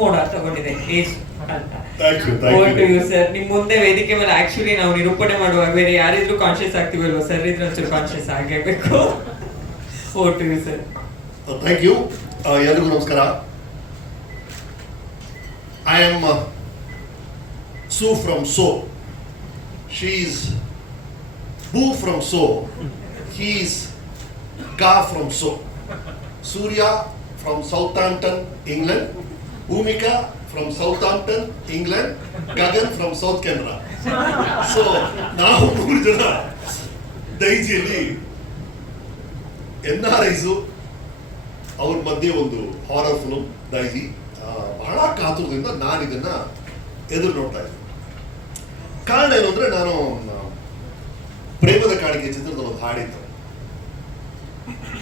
Mode ತಗೊಂಡಿದೆ age ಅಂತ. Thank you. Sir ನಿಮ್ ಮುಂದೆ ವೇದಿಕೆ ಮೇಲೆ ಆಕ್ಚುಲಿ ನಾವು ನಿರೂಪಣೆ ಮಾಡುವಾಗ ಬೇರೆ ಯಾರಿದ್ರು ಕಾನ್ಶಿಯಸ್ ಆಗ್ತೀವಲ್ವ ಸರ್, ಇದ್ರ ಒಂಚೂರು ಕಾನ್ಶಿಯಸ್ ಆಗಬೇಕು. Over to you sir. Thank you. ಎಲ್ಲರಿಗೂ ನಮಸ್ಕಾರ. I am Sue from So. She is Boo from So. He is Ga from So. Surya from Southampton, England. Bhumika from Southampton, England. Gagan from South Canada. So ನಾವು 3 ಜನ ದೈಜಿಯಲ್ಲಿ NRIs ಅವ್ರ ಮಧ್ಯೆ ಒಂದು horror film Daiji. ಬಹಳ ಕಾತುರದಿಂದ ನಾನು ಇದನ್ನ ಎದುರು ನೋಡ್ತಾ ಇದ್ದೆ. ಕಾರಣ ಏನು ಅಂದ್ರೆ, ನಾನು ಪ್ರೇಮದ ಕಾಣಿಕೆ ಚಿತ್ರದ ಒಂದು ಹಾಡಿದ್ದೆ.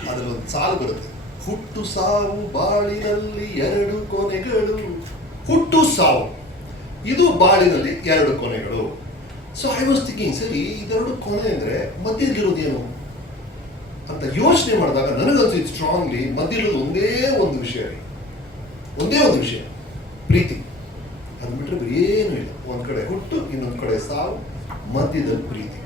ಅದ್ರಲ್ಲಿ ಒಂದು ಸಾಲು ಬರುತ್ತೆ, ಹುಟ್ಟು ಸಾವು ಬಾಳಿನಲ್ಲಿ 2 ಕೊನೆಗಳು. ಹುಟ್ಟು ಸಾವು, ಇದು ಬಾಳಿನಲ್ಲಿ 2 ಕೊನೆಗಳು. ಸೊ ಐ ವಾಸ್ ಥಿಂಕಿಂಗ್, ಸರಿ ಇದೆರಡು ಕೊನೆ ಅಂದ್ರೆ ಮಧ್ಯದಲ್ಲಿರೋದೇನು ಅಂತ ಯೋಚನೆ ಮಾಡಿದಾಗ ನನಗನ್ಸಿದ್ದು ಸ್ಟ್ರಾಂಗ್ಲಿ ಮಧ್ಯದಲ್ಲಿರೋದು ಒಂದೇ ಒಂದು ವಿಷಯ, ಪ್ರೀತಿ. ಅದು ಬಿಟ್ಟರೆ ಏನು ಇಲ್ಲ. ಒಂದ್ ಕಡೆ ಹುಟ್ಟು, ಇನ್ನೊಂದು ಕಡೆ ಸಾವು, ಮಧ್ಯದಲ್ಲಿ ಪ್ರೀತಿ.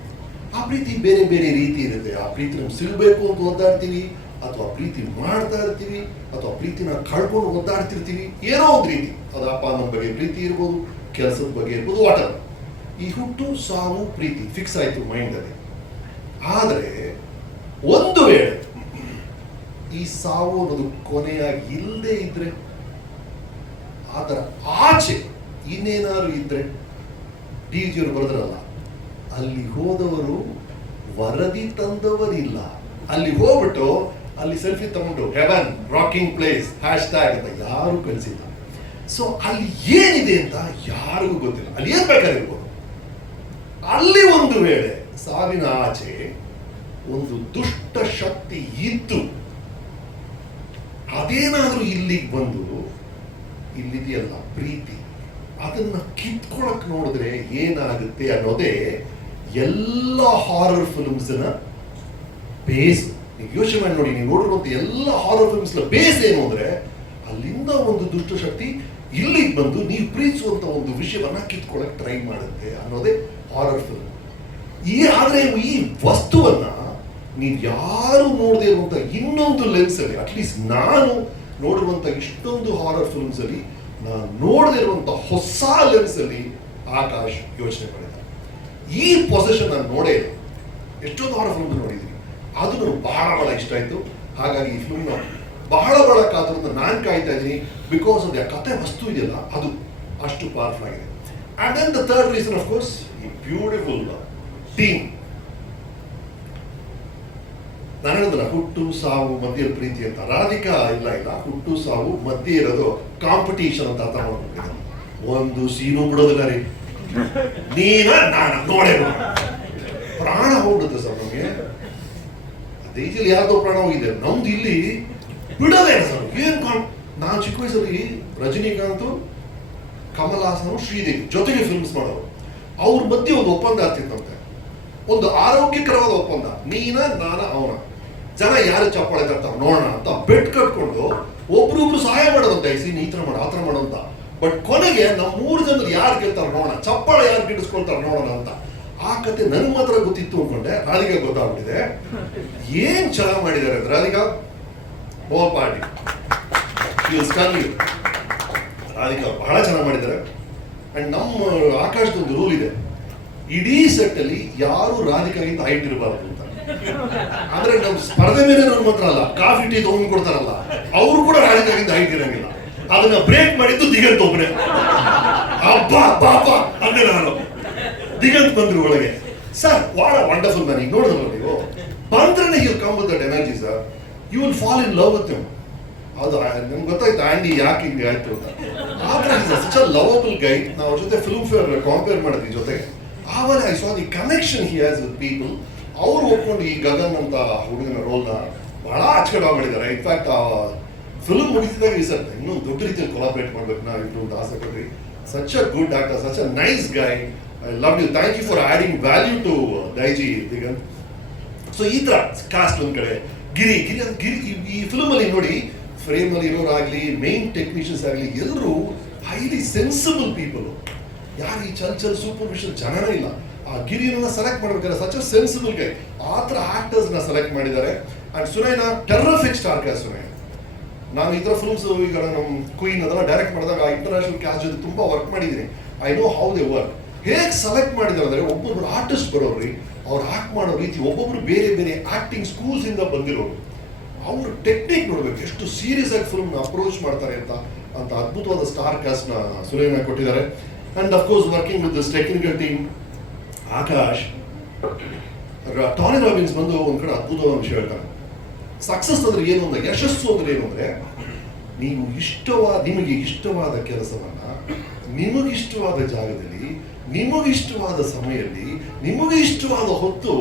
ಆ ಪ್ರೀತಿ ಬೇರೆ ಬೇರೆ ರೀತಿ ಇರುತ್ತೆ. ಆ ಪ್ರೀತಿ ನಮ್ಗೆ ಸಿಗಬೇಕು ಅಂತ ಒದ್ದಾಡ್ತೀವಿ, ಅಥವಾ ಪ್ರೀತಿ ಮಾಡ್ತಾ ಇರ್ತೀವಿ, ಅಥವಾ ಪ್ರೀತಿನ ಕಳ್ಕೊಂಡು ಒದ್ದಾಡ್ತಿರ್ತೀವಿ. ಏನೋ ಒಂದು ರೀತಿ, ಅದು ಅಪ್ಪ ಅಮ್ಮನ ಬಗ್ಗೆ ಪ್ರೀತಿ ಇರ್ಬೋದು, ಕೆಲಸದ ಬಗ್ಗೆ ಇರ್ಬೋದು, ವಾಟರ್. ಈ ಹುಟ್ಟು ಸಾವು ಪ್ರೀತಿ ಫಿಕ್ಸ್ ಆಯ್ತು ಮೈಂಡಲ್ಲಿ. ಆದರೆ ಒಂದು ವೇಳೆ ಈ ಸಾವು ಅನ್ನೋದು ಕೊನೆಯಾಗಿ ಇಲ್ಲದೆ ಇದ್ರೆ, ಅದರ ಆಚೆ ಇನ್ನೇನಾದ್ರು ಇದ್ರೆ, ಡಿಜಿಯವರು ಬರೆದ್ರಲ್ಲ, ಅಲ್ಲಿ ಹೋದವರು ವರದಿ ತಂದವರಿಲ್ಲ. ಅಲ್ಲಿ ಹೋಗ್ಬಿಟ್ಟು ಅಲ್ಲಿ ಸೆಲ್ಫಿ ತಗೊಂಡು ಹೆವನ್ ರಾಕಿಂಗ್ ಪ್ಲೇಸ್ ಹ್ಯಾಶ್ಟ್ಯಾಗ್ ಅಂತ ಯಾರು ಕಳಿಸಿಲ್ಲ. ಸೊ ಅಲ್ಲಿ ಏನಿದೆ ಅಂತ ಯಾರಿಗೂ ಗೊತ್ತಿಲ್ಲ. ಅಲ್ಲಿ ಏನ್ ಬೇಕಾಗಿರ್ಬೋದು. ಅಲ್ಲಿ ಒಂದು ವೇಳೆ ಸಾವಿನ ಆಚೆ ಒಂದು ದುಷ್ಟ ಶಕ್ತಿ ಇದ್ದು ಅದೇನಾದ್ರೂ ಇಲ್ಲಿಗೆ ಬಂದು, ಇಲ್ಲಿದೆಯಲ್ಲ ಪ್ರೀತಿ, ಅದನ್ನ ಕಿತ್ಕೊಳಕ್ ನೋಡಿದ್ರೆ ಏನಾಗುತ್ತೆ ಅನ್ನೋದೇ ಎಲ್ಲ ಹಾರರ್ ಫಿಲ್ಮ್ಸ್ನ ಬೇಸ್. ನೀವು ಯೋಚನೆ ಮಾಡಿ ನೋಡಿ, ನೀವು ನೋಡಿರುವಂತ ಎಲ್ಲ ಹಾರರ್ ಫಿಲ್ಮ್ಸ್ ಬೇಸ್ ಏನು ಅಂದ್ರೆ, ಅಲ್ಲಿಂದ ಒಂದು ದುಷ್ಟಶಕ್ತಿ ಇಲ್ಲಿಗೆ ಬಂದು ನೀವು ಪ್ರೀತಿಸುವಂತ ಒಂದು ವಿಷಯವನ್ನ ಕಿತ್ಕೊಳಕ್ ಟ್ರೈ ಮಾಡುತ್ತೆ ಅನ್ನೋದೇ ಹಾರರ್ ಫಿಲ್ಮ್. ಆದ್ರೆ ಈ ವಸ್ತುವನ್ನ ನೀವು ಯಾರು ನೋಡದೆ ಇರುವಂತ ಇನ್ನೊಂದು ಲೆನ್ಸ್ ಅಲ್ಲಿ, ಅಟ್ಲೀಸ್ಟ್ ನಾನು ನೋಡಿರುವಂತ ಇಷ್ಟೊಂದು ಹಾರರ್ ಫಿಲ್ಮ್ಸ್ ಅಲ್ಲಿ ನಾನು ನೋಡದೆ ಇರುವಂತ ಹೊಸ ಲೆನ್ಸ್ ಅಲ್ಲಿ ಆಕಾಶ್ ಯೋಚನೆ ಮಾಡಿದ್ದಾರೆ. ಈ ಪೊಸೆಷನ್ ನಾನು ನೋಡೇ ಇಲ್ಲ. ಎಷ್ಟೊಂದು ಹಾರರ್ ಫಿಲ್ಮ್ಸ್ ನೋಡಿದ್ದೀನಿ, ಅದು ನನಗೆ ಬಹಳ ಇಷ್ಟ ಆಯ್ತು. ಹಾಗಾಗಿ ಈ ಫಿಲ್ಮ್ ಬಹಳ ಕಾತುರದಿಂದ ನಾನು ಕಾಯ್ತಾ ಇದ್ದೀನಿ. ಬಿಕಾಸ್ ಅದು ಕತೆ ವಸ್ತು ಇದೆಯಲ್ಲ, ಅದು ಅಷ್ಟು ಪವರ್ಫುಲ್ ಆಗಿದೆ. And then the third reason of course, ಈ ಬ್ಯೂಟಿಫುಲ್ ಟೀಮ್. ನಾನು ಹೇಳಿದ್ರಲ್ಲ, ಹುಟ್ಟು ಸಾವು ಮಧ್ಯೆ ಪ್ರೀತಿ ಅಂತ. ರಾಧಿಕಾ ಇಲ್ಲ ಹುಟ್ಟು ಸಾವು ಮಧ್ಯೆ ಇರೋದು ಕಾಂಪಿಟೇಷನ್ ಅಂತ ಅರ್ಥ ಮಾಡ್ಕೊಂಡಿದ್ದೆ. ಒಂದು ಸೀನು ಬಿಡೋದಿಲ್ಲ ರೀ, ನಾನು ನೋಡೇ ಪ್ರಾಣ ಹೋಗ್ಬಿಡುತ್ತೆ ಸರ್ ನಮಗೆ. ದೇಶದಲ್ಲಿ ಯಾರ್ದೋ ಪ್ರಾಣ ಹೋಗಿದೆ, ನಮ್ದು ಇಲ್ಲಿ ಬಿಡೋದೇ ಸರ್. ಏನ್ ನಾನು ಚಿಕ್ಕ ವಯಸ್ಸಲ್ಲಿ ರಜನಿಕಾಂತ್, ಕಮಲ್ ಹಾಸನ್, ಶ್ರೀದೇವಿ ಜೊತೆಗೆ ಫಿಲ್ಮ್ಸ್ ಮಾಡೋರು. ಅವ್ರ ಮಧ್ಯೆ ಒಂದು ಒಪ್ಪಂದ ಆಗ್ತಿತ್ತಂತೆ, ಒಂದು ಆರೋಗ್ಯಕರವಾದ ಒಪ್ಪಂದ. ನಾನ ಅವನ ಜನ ಯಾರು ಚಪ್ಪಾಳೆ ತರ್ತಾರ ನೋಡೋಣ ಅಂತ ಬೆಟ್ ಕಟ್ಕೊಂಡು ಒಬ್ರೊಬ್ರು ಸಹಾಯ ಮಾಡೋದಂತ, ಈ ತರ ಮಾಡ ಆ ತರ ಮಾಡೋ ಅಂತ. ಬಟ್ ಕೊನೆಗೆ ನಮ್ಮ 3 ಜನರು ಯಾರು ಗೆಲ್ತಾರ ನೋಡೋಣ, ಚಪ್ಪಾಳೆ ಯಾರು ಗಿಡಿಸ್ಕೊಳ್ತಾರ ನೋಡೋಣ ಅಂತ. ಆ ಕತೆ ನನ್ಗೆ ಮಾತ್ರ ಗೊತ್ತಿತ್ತು ಅನ್ಕೊಂಡೆ. ರಾಧಿಕಾ ಗೊತ್ತಾಗ್ಬಿಟ್ಟಿದೆ. ಏನ್ ಚೆನ್ನಾಗಿ ಮಾಡಿದ್ದಾರೆ ಅಂದ್ರೆ, ರಾಧಿಕಾ ಬೋಲ್ ಪಾರ್ಟಿ ರಾಧಿಕಾ ಬಹಳ ಚೆನ್ನಾಗಿ ಮಾಡಿದ್ದಾರೆ. ಅಂಡ್ ನಮ್ಮ ಆಕಾಶದೊಂದು ರೂಲ್ ಇದೆ, ಇಡೀ ಸೆಟ್ ಅಲ್ಲಿ ಯಾರು ರಾಧಿಕಾಗಿಂತ ಹೈಟ್ ಇರಬಾರ್ದು ಅಂತ. ಅಂದ್ರೆ ನಮ್ ಸ್ಪರ್ಧೆ ಮೇಲೆ ನೋಡ್ ಮಾತ್ರ ಅಲ್ಲ, ಕಾಫಿ ಟೀ ತಗೊಂಡ್ ಕೊಡ್ತಾರಲ್ಲ, ಅವರು ಕೂಡ ರಾಧಿಕಾಗಿಂತ ಹೈಟ್ ಇರಂಗಿಲ್ಲ. ಅದನ್ನ ಬ್ರೇಕ್ ಮಾಡಿದ್ದು ದಿಗಂತ್ ಒಬ್ಬನೇ. ಅಬ್ಬಾ ಪಾಪ ಅಂದೆ ನಾನು. ದಿಗಂತ್ ಬಂದ್ರು ಒಳಗೆ. Sir what a wonderful man. ಈಗ ನೋಡಿದ್ರಲ್ಲ ನೀವು, ಬಂದ್ರೆ you come with that energy sir, you will fall in love with him. ಅದು ನಮ್ಗೆ ಗೊತ್ತಾಯ್ತು ಆಂಡಿ ಯಾಕೆ ಹಿಂಗೆ ಆಯ್ತು ಅಂತ. ಆದ್ರೆ ಸಚ್ ಅ ಲವಬಲ್ ಗೈ. ನಾವು ಅವ್ರ ಜೊತೆ ಫಿಲ್ಮ್ ಫೇರ್ ಕಂಪೇರ್ ಮಾಡಿದ್ವಿ ಜೊತೆಗೆ. ಆವಾಗ I saw the connection he has with people. ಅವ್ರು ಒಪ್ಕೊಂಡು ಈ ಗಗನ್ ಅಂತ ಹುಡುಗನ ರೋಲ್ನ ಬಹಳ ಅಚ್ಚುಕಟ್ಟಾಗಿ ಮಾಡಿದ್ದಾರೆ. ಇನ್ಫ್ಯಾಕ್ಟ್ ಆ ಫಿಲ್ಮ್ ಮುಗಿಸಿದಾಗ ಈ ಸರ್ ಇನ್ನೊಂದು ದೊಡ್ಡ ರೀತಿಯಲ್ಲಿ ಕೊಲಾಬ್ರೇಟ್ ಮಾಡ್ಬೇಕು ನಾವಿಬ್ರು ಅಂತ ಆಸೆ ಪಡ್ರಿ. Such a good actor, such a nice guy. I love you. Thank you for adding value to Daiji Diganth. So ಈ ತರ ಕಾಸ್ಟ್ ಒಂದ್ ಕಡೆ, ಗಿರಿ ಈ ಫಿಲ್ಮ್ ಅಲ್ಲಿ ನೋಡಿ ಫ್ರೇಮಲ್ಲಿ ಇರೋರಾಗಲಿ ಮೇನ್ ಟೆಕ್ನಿಷಿಯನ್ಸ್ ಆಗಲಿ ಎಲ್ಲರೂ ಹೈಲಿ ಸೆನ್ಸಿಬಲ್ ಪೀಪಲ್. ಯಾರು ಈ ಚಲ್ ಸೂಪರ್ವಿಷನ್ ಜನನೇ ಇಲ್ಲ. ಆ ಗಿರಿಯನ್ನ ಸೆಲೆಕ್ಟ್ ಮಾಡ್ಬೇಕಾದ್ರೆ ಸಚ್ ಅ ಸೆನ್ಸಿಬಲ್ ಗೈ, ಆ ಥರ ಆಕ್ಟರ್ಸ್ನ ಸೆಲೆಕ್ಟ್ ಮಾಡಿದ್ದಾರೆ. And Sunaina ಟೆರ್ರಿಫಿಕ್ star cast. Sunaina ನಾನು ಈ ಥರ ಫಿಲ್ಮ್ಸ್ ಈಗ ನಮ್ಮ ಕ್ವೀನ್ ಅದೆಲ್ಲ ಡೈರೆಕ್ಟ್ ಮಾಡಿದಾಗ ಇಂಟರ್ನ್ಯಾಷನಲ್ ಕ್ಯಾಸ್ಟ್ ಜೊತೆ ತುಂಬ ವರ್ಕ್ ಮಾಡಿದ್ದೀನಿ. I know how they work. ಹೇಗೆ ಸೆಲೆಕ್ಟ್ ಮಾಡಿದ್ದಾರೆ ಅಂದರೆ ಒಬ್ಬೊಬ್ರು ಆರ್ಟಿಸ್ಟ್ ಬರೋರಿ, ಅವ್ರು ಆಕ್ಟ್ ಮಾಡೋ ರೀತಿ, ಒಬ್ಬೊಬ್ರು ಬೇರೆ ಬೇರೆ ಆಕ್ಟಿಂಗ್ ಸ್ಕೂಲ್ಸ್ ಇಂದ ಬಂದಿರೋರು, ಅವ್ರ ಟೆಕ್ನಿಕ್ ನೋಡ್ಬೇಕು, ಎಷ್ಟು ಸೀರಿಯಸ್ ಆಗಿ ಫಿಲ್ಮ್ನ ಅಪ್ರೋಚ್ ಮಾಡ್ತಾರೆ ಅಂತ ಅದ್ಭುತವಾದ ಸ್ಟಾರ್ ಕ್ಯಾಸ್ಟ್ ನ ಸುನೈನಾ ಕೊಟ್ಟಿದ್ದಾರೆ. And of course working with this technical team Akash. Tony Robbins ಬಂದು ಒಂದ್ ಕಡೆ ಅದ್ಭುತವಾದ ವಿಷಯ ಹೇಳ್ತಾರೆ. ಸಕ್ಸಸ್ ಅಂದ್ರೆ ಏನು ಅಂದ್ರೆ, ಯಶಸ್ಸು ಅಂದ್ರೆ ಏನು ಅಂದ್ರೆ, ನೀವು ನಿಮಗೆ ಇಷ್ಟವಾದ ಕೆಲಸವನ್ನ ನಿಮಗಿಷ್ಟವಾದ ಜಾಗದಲ್ಲಿ, ನಿಮಗಿಷ್ಟವಾದ ಸಮಯದಲ್ಲಿ, ನಿಮಗೆ ಇಷ್ಟವಾದ ಹೊತ್ತು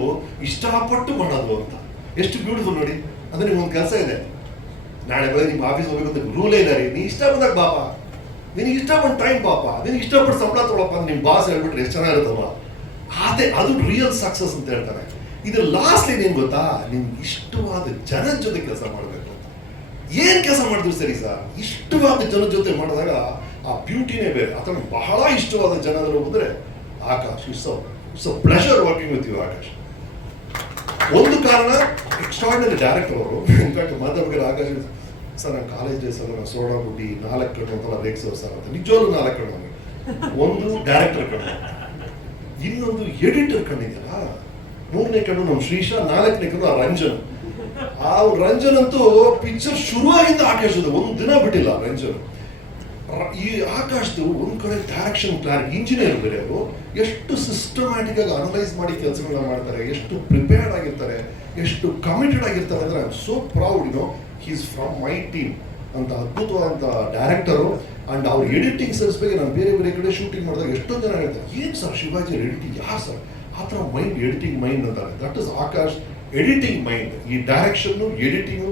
ಇಷ್ಟಪಟ್ಟು ಮಾಡೋದು ಅಂತ. ಎಷ್ಟು ಬ್ಯೂಟಿಫುಲ್ ನೋಡಿ. ಅಂದ್ರೆ ನಿಮ್ಗೊಂದು ಕೆಲಸ ಇದೆ, ನಾಳೆ ಬೆಳಗ್ಗೆ ನಿಮ್ಮ ಆಫೀಸ್ ಹೋಗ್ಬೇಕು ಅಂತ ರೂಲೇ ಇಲ್ಲ ರೀ. ನೀ ಇಷ್ಟ ಬಂದಾಗ ಬಾಪ, ನಿನಗೆ ಇಷ್ಟ ಬಂದ ಟೈಮ್ ಬಾಪ, ನಿನಗೆ ಇಷ್ಟಪಟ್ಟು ಸಂಬಳ ತೊಗೊಳಪ್ಪ ಅಂತ ನಿಮ್ಮ ಬಾಸ್ ಹೇಳ್ಬಿಟ್ರೆ ಎಷ್ಟು ಚೆನ್ನಾಗಿರುತ್ತಮ್ಮ. ಅದು ರಿಯಲ್ ಸಕ್ಸಸ್ ಅಂತ ಹೇಳ್ತಾರೆ. ಇದು ಲಾಸ್ಟ್ ಲೈನ್ ಏನ್ ಗೊತ್ತಾ, ನಿಮ್ಗೆ ಇಷ್ಟವಾದ ಜನದ ಜೊತೆ ಕೆಲಸ ಮಾಡಬೇಕು ಅಂತ. ಏನ್ ಕೆಲಸ ಮಾಡಿದ್ರು ಸರಿ ಸರ್, ಇಷ್ಟವಾದ ಜನದ ಜೊತೆ ಮಾಡಿದಾಗ ಆ ಬ್ಯೂಟಿನೇ ಬೇರೆ. ಅಥವಾ ಬಹಳ ಇಷ್ಟವಾದ ಜನರು ಹೋದ್ರೆ Akash, it's a pleasure working with you Akash. ಒಂದು ಕಾರಣ, ಎಕ್ಸ್ಟ್ರಾರ್ಡಿನರಿ ಡೈರೆಕ್ಟರ್ ಅವರು. ಇನ್ಫ್ಯಾಕ್ಟ್ ಮಾತಾಡ್ಬೇಕಾದ್ರೆ ಆಕಾಶ್ ಸರ್, ನಾನು ಕಾಲೇಜ್ ಡೇಸ್ ಅಲ್ಲ, ನಾನು ಸೋಡಾ ಬುಡ್ಡಿ 4 ಕಣ್ಣು ಅಂತೆಲ್ಲ ರೇಗ್ಸೋರು ಸರ್ ಅಂತ. ನಿಜವಾಗ್ಲೂ 4 ಕಣ್ಣು ಅವನಿಗೆ. ಒಂದು ಡೈರೆಕ್ಟರ್ ಕಣ್ಣು, ಇನ್ನೊಂದು ಎಡಿಟರ್ ಕಣ್ಣಿದೆಯಲ್ಲ, 3ನೇ ಕಣ್ಣು ನಮ್ಮ ಶ್ರೀಶಾ, 4ನೇ ಕಣ್ಣು ಆ ರಂಜನ್. ಆ ರಂಜನ್ ಅಂತೂ ಪಿಕ್ಚರ್ ಶುರುವಾಗಿಂದ ಆಕಾಶದ ಒಂದು ದಿನ ಬಿಟ್ಟಿಲ್ಲ ರಂಜನ್. ಈ ಆಕಾಶ್ದು ಒಂದ್ ಕಡೆ ಡೈರೆಕ್ಷನ್ ಪ್ಲಾನ್, ಇಂಜಿನಿಯರ್ ಬೇರೆ ಅವರು, ಎಷ್ಟು ಸಿಸ್ಟಮ್ಯಾಟಿಕ್ ಆಗಿ ಅನಲೈಸ್ ಮಾಡಿ ಕೆಲಸಗಳನ್ನ ಮಾಡ್ತಾರೆ, ಎಷ್ಟು ಪ್ರಿಪೇರ್ಡ್ ಆಗಿರ್ತಾರೆ, ಎಷ್ಟು ಕಮಿಟೆಡ್ ಆಗಿರ್ತಾರೆ ಅಂದ್ರೆ I am so proud. He's from my team ಅಂತ ಅದ್ಭುತವಾದಂಥ ಡೈರೆಕ್ಟರು. ಅಂಡ್ ಅವ್ರ ಎಡಿಟಿಂಗ್ ಸೆನ್ಸ್ ಬಗ್ಗೆ ನಾನು ಬೇರೆ ಬೇರೆ ಕಡೆ ಶೂಟಿಂಗ್ ಮಾಡಿದಾಗ ಎಷ್ಟೊಂದು ಜನ ಹೇಳ್ತಾರೆ, ಏನು ಸರ್ ಶಿವಾಜಿ ಎಡಿಟಿಂಗ್ ಯಾರು ಸರ್ ಆ ಥರ ಮೈಂಡ್, ಎಡಿಟಿಂಗ್ ಮೈಂಡ್ ಅಂತಾರೆ. That is Akash editing mind. ಈ ಡೈರೆಕ್ಷನ್ನು ಎಡಿಟಿಂಗು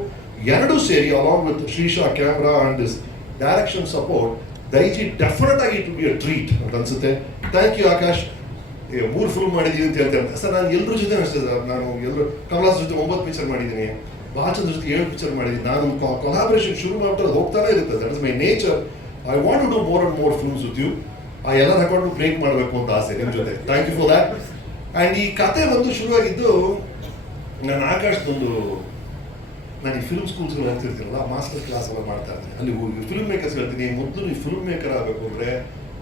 ಎರಡೂ ಸೇರಿ along with Shreesha camera and this direction support, Daiji definite ಆಗಿ ಇಟ್ ಬಿ ಅ ಟ್ರೀಟ್ ಅಂತ ಅನ್ಸುತ್ತೆ. Thank you Akash. 3 ಫಿಲ್ಮ್ ಮಾಡಿದ್ದೀನಿ ಅಂತ ಹೇಳ್ತೇನೆ ಸರ್. ನಾನು ಎಲ್ಲರ ಜೊತೆ ಅಷ್ಟೇ ಸರ್, ನಾನು ಎಲ್ಲರೂ ಕಮಲಾಸ್ ಜೊತೆ 9 ಪಿಕ್ಚರ್ ಮಾಡಿದ್ದೀನಿ, ಬಾಲಚಂದ್ರ ಜೊತೆ 7 ಪಿಕ್ಚರ್ ಮಾಡಿದ್ದೀನಿ. ನಾನು ಕೊಲಾಬರೇಷನ್ ಶುರು ಮಾಡ್ಬಿಟ್ಟು ಹೋಗ್ತಾನೆ ಇರುತ್ತೆ. That is my nature. I want to do more and more films with you. ಆ ಎಲ್ಲ ರೆಕಾರ್ಡ್ ಬ್ರೇಕ್ ಮಾಡಬೇಕು ಅಂತ ಆಸೆ ನಿಮ್ಮ ಜೊತೆ. Thank you for that. And ಈ ಕತೆ ಒಂದು ಶುರುವಾಗಿದ್ದು, ನಾನು ಆಕಾಶದೊಂದು, ನಾನು ಈ ಫಿಲ್ಮ್ ಸ್ಕೂಲ್ಸ್ಗಳು ಹೋಗ್ತಿರ್ತೀನಲ್ಲ, ಮಾಸ್ಟರ್ ಕ್ಲಾಸ್ ಎಲ್ಲ ಮಾಡ್ತಾ ಇರ್ತೀನಿ. ಅಲ್ಲಿ ಹೋಗಿ ಫಿಲ್ಮ್ ಮೇಕರ್ಸ್ ಹೇಳ್ತೀನಿ, ಮೊದಲು ನೀವು ಫಿಲ್ಮ್ ಮೇಕರ್ ಆಗಬೇಕು ಅಂದರೆ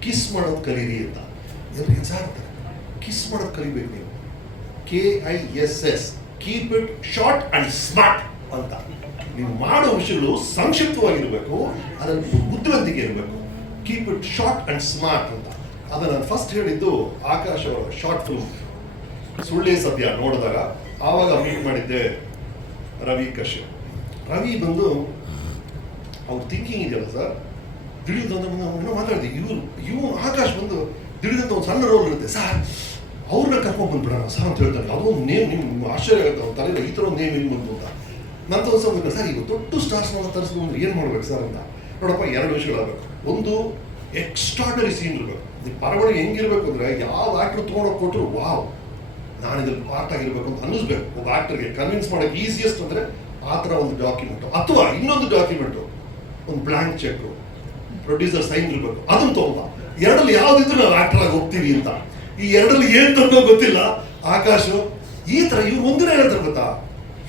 ಕಿಸ್ ಮಾಡೋದು ಕಲೀರಿ ಅಂತ. ಎಲ್ಲರೂ ಹೇಳ್ತಾರೆ, ಕಿಸ್ ಮಾಡೋದು ಕಲಿಬೇಕು ನೀವು, KISS, keep it short and smart ಅಂತ. ನೀವು ಮಾಡೋ ವಿಷಯಗಳು ಸಂಕ್ಷಿಪ್ತವಾಗಿರಬೇಕು, ಅದರಲ್ಲಿ ಬುದ್ಧಿವಂತಿಕೆ ಇರಬೇಕು. Keep it short and smart ಅಂತ. ಅದನ್ನು ನಾನು ಫಸ್ಟ್ ಹೇಳಿದ್ದು ಆಕಾಶ್ ಅವರ ಶಾರ್ಟ್ ಫಿಲ್ಮ್ ಸುಳ್ಳೆ ಸತ್ಯ ನೋಡಿದಾಗ. ಆವಾಗ ಮೀಟ್ ಮಾಡಿದ್ದೆ ರವಿ ಕಶ್ಯಪ್. ರವಿ ಬಂದು ಅವ್ರ ಥಿಂಕಿಂಗ್ ಇದೆಯಲ್ಲ ಸರ್, ತಿಳಿದಂತ ಮಾತಾಡ್ತೀವಿ. ಇವ್ರು ಆಕಾಶ್ ಬಂದು ತಿಳಿದಂತ ಒಂದು ಸಣ್ಣ ರೋಲ್ ಇರುತ್ತೆ ಸರ್, ಅವ್ರನ್ನ ಕರ್ಕೊಂಡು ಬಂದ್ಬಿಡೋಣ ಸರ್ ಅಂತ ಹೇಳ್ತಾರೆ. ಅದೊಂದು ನೇಮ್ ನಿಮ್ಗೆ ಆಶ್ಚರ್ಯ ಆಗುತ್ತೆ, ಅವ್ರ ತಲೆಯಲ್ಲಿ ಈ ಥರ ಒಂದು ನೇಮ್ ಏನು ಬಂತು ಅಂತ. ನಂತ ಒಂದು ಸಲ ಸರ್, ಈಗ ದೊಡ್ಡ ಸ್ಟಾರ್ಸ್ನ ತರಿಸ್ಕೊಂಡು ಏನು ಮಾಡ್ಬೇಕು ಸರ್ ಅಂತ. ನೋಡಪ್ಪ, 2 ವಿಷಯಗಳಾಗಬೇಕು. ಒಂದು, ಎಕ್ಸ್ಟ್ರಾರ್ಡನರಿ ಸೀನ್ ಇರಬೇಕು. ಈ ಪರವಳಿಗೆ ಹೆಂಗಿರ್ಬೇಕು ಅಂದರೆ, ಯಾವ ಆ್ಯಕ್ಟ್ರು ತೊಗೊಂಡೋಗಿ ಕೊಟ್ಟರು ವಾವ್ ನಾನು ಇದ್ರಲ್ಲಿ ಪಾರ್ಟ್ ಆಗಿರ್ಬೇಕು ಅಂತ ಅನ್ನಿಸ್ಬೇಕು. ಒಬ್ಬ ಆ್ಯಕ್ಟರ್ಗೆ ಕನ್ವಿನ್ಸ್ ಮಾಡೋಕ್ಕೆ ಈಸಿಯೆಸ್ಟ್ ಅಂದರೆ ಆ ಥರ ಒಂದು ಡಾಕ್ಯುಮೆಂಟು, ಅಥವಾ ಇನ್ನೊಂದು ಡಾಕ್ಯುಮೆಂಟು, ಒಂದು ಬ್ಲ್ಯಾಂಕ್ ಚೆಕ್, ಪ್ರೊಡ್ಯೂಸರ್ ಸೈನ್ ಇರಬೇಕು, ಅದನ್ನು ತೊಗೊಂಡ. 2ರಲ್ಲಿ ಯಾವುದಿದ್ರು ನಾವು ಆ್ಯಕ್ಟರ್ ಆಗಿ ಹೋಗ್ತೀವಿ ಅಂತ. ಈ 2ರಲ್ಲಿ ಏನು ತಂದೋ ಗೊತ್ತಿಲ್ಲ ಆಕಾಶ್. ಈ ಥರ ಇವ್ರು ಒಂದಿನ ಹೇಳ್ತಾರೆ ಗೊತ್ತಾ,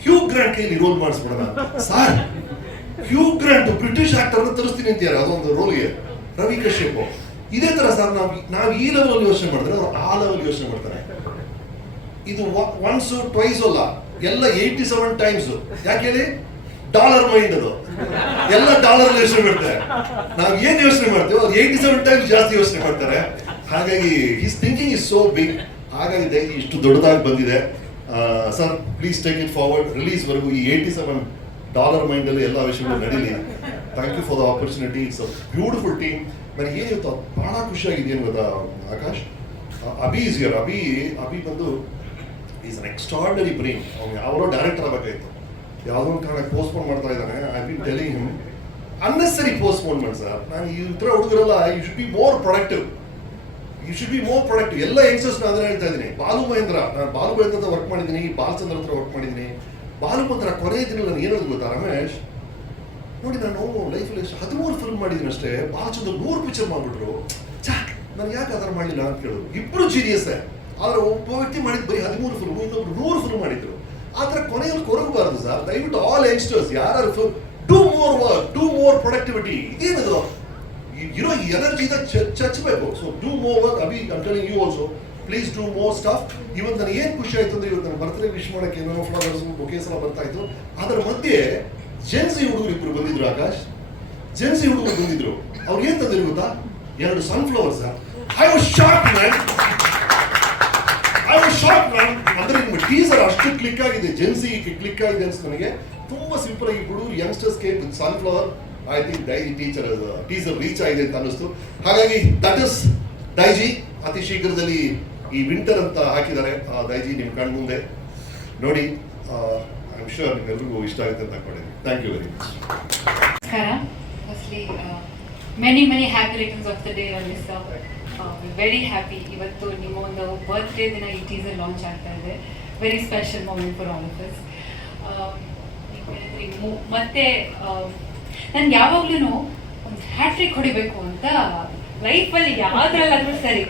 ಹ್ಯೂ ಗ್ರಾಂಟ್ ಕೈಲಿ ರೋಲ್ ಮಾಡಿಸ್ಬಿಡೋಣ ಸರ್. ಹ್ಯೂ ಗ್ರಾಂಟ್ ಬ್ರಿಟಿಷ್ ಆಕ್ಟರ್ನ ತರಿಸ್ತೀನಿ ಅಂತೀಯಾರ ಅದೊಂದು ರೋಲ್ಗೆ. ರವಿ ಕಶ್ಯಪ್ ಇದೇ ಥರ ಸರ್, ನಾವು ಈ ಲೆವೆಲ್ ಯೋಚನೆ ಮಾಡಿದ್ರೆ ಅವ್ರು ಆ ಲೆವೆಲ್ ಯೋಚನೆ ಮಾಡ್ತಾರೆ. ಇದು ಒನ್ಸ್ ಟ್ವೈಸ್ ಅಲ್ಲ, ಎಲ್ಲ 87 ಟೈಮ್ಸ್. ಯಾಕೆ ಹೇಳಿ, ಡಾಲರ್ ಮೈಂಡ್ ಅದು. ಎಲ್ಲ ಡಾಲರ್ ಯೋಚನೆ ಮಾಡ್ತಾರೆ. ನಾವು ಏನು ಯೋಚನೆ ಮಾಡ್ತೀವಿ ಅವ್ರು 87 ಟೈಮ್ಸ್ ಜಾಸ್ತಿ ಯೋಚನೆ ಮಾಡ್ತಾರೆ. ಹಾಗಾಗಿ his thinking is so big. ಹಾಗಾಗಿ ದಯವಿಟ್ಟು ಇಷ್ಟು ದೊಡ್ಡದಾಗಿ ಬಂದಿದೆ sir. Please take it forward. ರಿಲೀಸ್ವರೆಗೂ ಈ 87 ಡಾಲರ್ ಮೈಂಡಲ್ಲಿ ಎಲ್ಲ ವಿಷಯಗಳು ನಡೀಲಿ. Thank you for the opportunity. It's a beautiful team. ನನಗೆ ಏನಿತ್ತು ಭಾಳ ಖುಷಿಯಾಗಿದೆ ಏನು ಗೊತ್ತಾ ಆಕಾಶ್, ಅಭಿ ಇಸ್ ಹಿಯರ್. ಅಭಿ ಬಂದು ಈಸ್ ಅನ್ ಎಕ್ಸ್ಟ್ರಾರ್ಡನರಿ ಬ್ರೈನ್. ಅವ್ನು ಯಾವಾಗಲೂ ಡೈರೆಕ್ಟರ್ ಆಗಬೇಕಾಯ್ತು, ಯಾವುದೋ ಒಂದು ಕಾರಣಕ್ಕೆ ಪೋಸ್ಟ್ಪೋನ್ ಮಾಡ್ತಾ ಇದ್ದಾನೆ. I been telling him unnecessary postponement sir. ನಾನು ಈ ಥರ ಹುಡುಗರಲ್ಲ, you should be more productive. ಎಲ್ಲ ಯಂಗ್ಸ್ಟರ್ಸ್ ನಾನು ಹೇಳ್ತಾ ಇದ್ದೀನಿ. ಬಾಲು ಮಹೇಂದ್ರ, ನಾನು ಬಾಲು ಮಹೇಂದ್ರ ಹತ್ರ ವರ್ಕ್ ಮಾಡಿದ್ದೀನಿ, ಬಾಲಚಂದ್ರ ಹತ್ರ ವರ್ಕ್ ಮಾಡಿದ್ದೀನಿ. ಬಾಲು ಮಂತ್ರ ಕೊನೆಯ ದಿನ ನಾನು ಏನೋದು ಗೊತ್ತಾ ರಮೇಶ್, ನೋಡಿ ನಾನು ಲೈಫಲ್ಲಿ 13 ಫಿಲ್ಮ್ ಮಾಡಿದ್ದೀನಿ ಅಷ್ಟೇ, ಬಾಲಚಂದ್ರ 100 ಪಿಕ್ಚರ್ ಮಾಡಿಬಿಟ್ರು. ನಾನು ಯಾಕೆ ಅದರ ಮಾಡಲಿಲ್ಲ ಅಂತ ಕೇಳೋದು. ಇಬ್ಬರು ಜೀನಿಯಸ್ಸೇ, ಆದರೆ ಒಬ್ಬ ವ್ಯಕ್ತಿ ಮಾಡಿದ್ದು ಬರೀ 13 ಫಿಲ್ಮ್, ಇನ್ನೊಬ್ರು 100 ಫಿಲ್ಮ್ ಮಾಡಿದ್ರು. ಆ ಥರ ಕೊನೆಯಲ್ಲಿ ಕೊರಗಬಾರ್ದು ಸರ್. ದಯವಿಟ್ಟು ಆಲ್ ಯಂಗ್ಸ್ಟರ್ಸ್ ಯಾರು do more work, do more productivity. ಇದೇನದು ಇರೋ ಈ ಎನರ್ಜಿನ ಚಚ್ಚಬೇಕು. So do more work. Abhi I'm telling you also, please do more stuff. ಇವತ್ತು ನನಗೆ ಏನು ಖುಷಿ ಆಯಿತು ಅಂದರೆ, ಇವತ್ತು ನನ್ನ ಬರ್ತ್ಡೇ ವಿಶ್ ಮಾಡೋಕ್ಕೆ ಏನೋ ಫ್ಲವರ್ಸ್ ಬೊಕೇಸ್ ಎಲ್ಲ ಬರ್ತಾ ಇತ್ತು. ಅದರ ಮಧ್ಯೆ ಜೆನ್ಸಿ ಹುಡುಗರು ಇಬ್ಬರು ಬಂದಿದ್ರು. ಆಕಾಶ್, ಜೆನ್ಸಿ ಹುಡುಗರು ಬಂದಿದ್ರು. ಅವ್ರು ಏನು ತಂದಿರು ಗೊತ್ತಾ? 2 ಸನ್ಫ್ಲವರ್ಸ್. I was shock man. ಅಂದ್ರೆ ನಿಮ್ಮ ಟೀಸರ್ ಅಷ್ಟು ಕ್ಲಿಕ್ ಆಗಿದೆ, ಜೆನ್ಸಿ ಕ್ಲಿಕ್ ಆಗಿದೆ ಅನ್ಸ್ ನನಗೆ. ತುಂಬಾ ಸಿಂಪಲ್ ಆಗಿ ಹುಡುಗರು youngsters came with sunflower. I think Daiji teaser reach ಆಗಿದೆ ಅಂತ ಅನ್ನಿಸ್ತು. ಹಾಗಾಗಿ ದಟ್ ಇಸ್ ಡೈಜಿ. ಅತಿ ಶೀಘ್ರದಲ್ಲಿ ಈ ವಿಂಟರ್ ಅಂತ ಹಾಕಿದ್ದಾರೆ ಡೈಜಿ ನಿಮ್ಮ ಕಣ್ಣು ಮುಂದೆ ನೋಡಿ. ಐ ಆಮ್ ಶೂರ್ ನಿಮ್ಮೆಲ್ಲರಿಗೂ ಇಷ್ಟ ಆಗುತ್ತೆ ಅಂತ ಅನ್ಕೊಂಡಿದ್ದೀನಿ. Thank you very much. ನಮಸ್ಕಾರ. Firstly many happy returns of the day Ramesh sir. Very happy. ಇವತ್ತು ನಿಮ್ಮ ಒಂದು ಬರ್ತ್ಡೇ ದಿನ ಈ ಟೀಸರ್ ಲಾಂಚ್ ಆಗ್ತಾ ಇದೆ. Very special moment for all of us. ಮತ್ತೆ ನಾನು ಯಾವಾಗ್ಲೂ ಒಂದು ಹ್ಯಾಟ್ರಿಕ್ ಹೊಡಿಬೇಕು ಅಂತ ಲೈಫಲ್ಲಿ ಯಾವುದ್ರಲ್ಲಾದ್ರೂ ಸರಿ.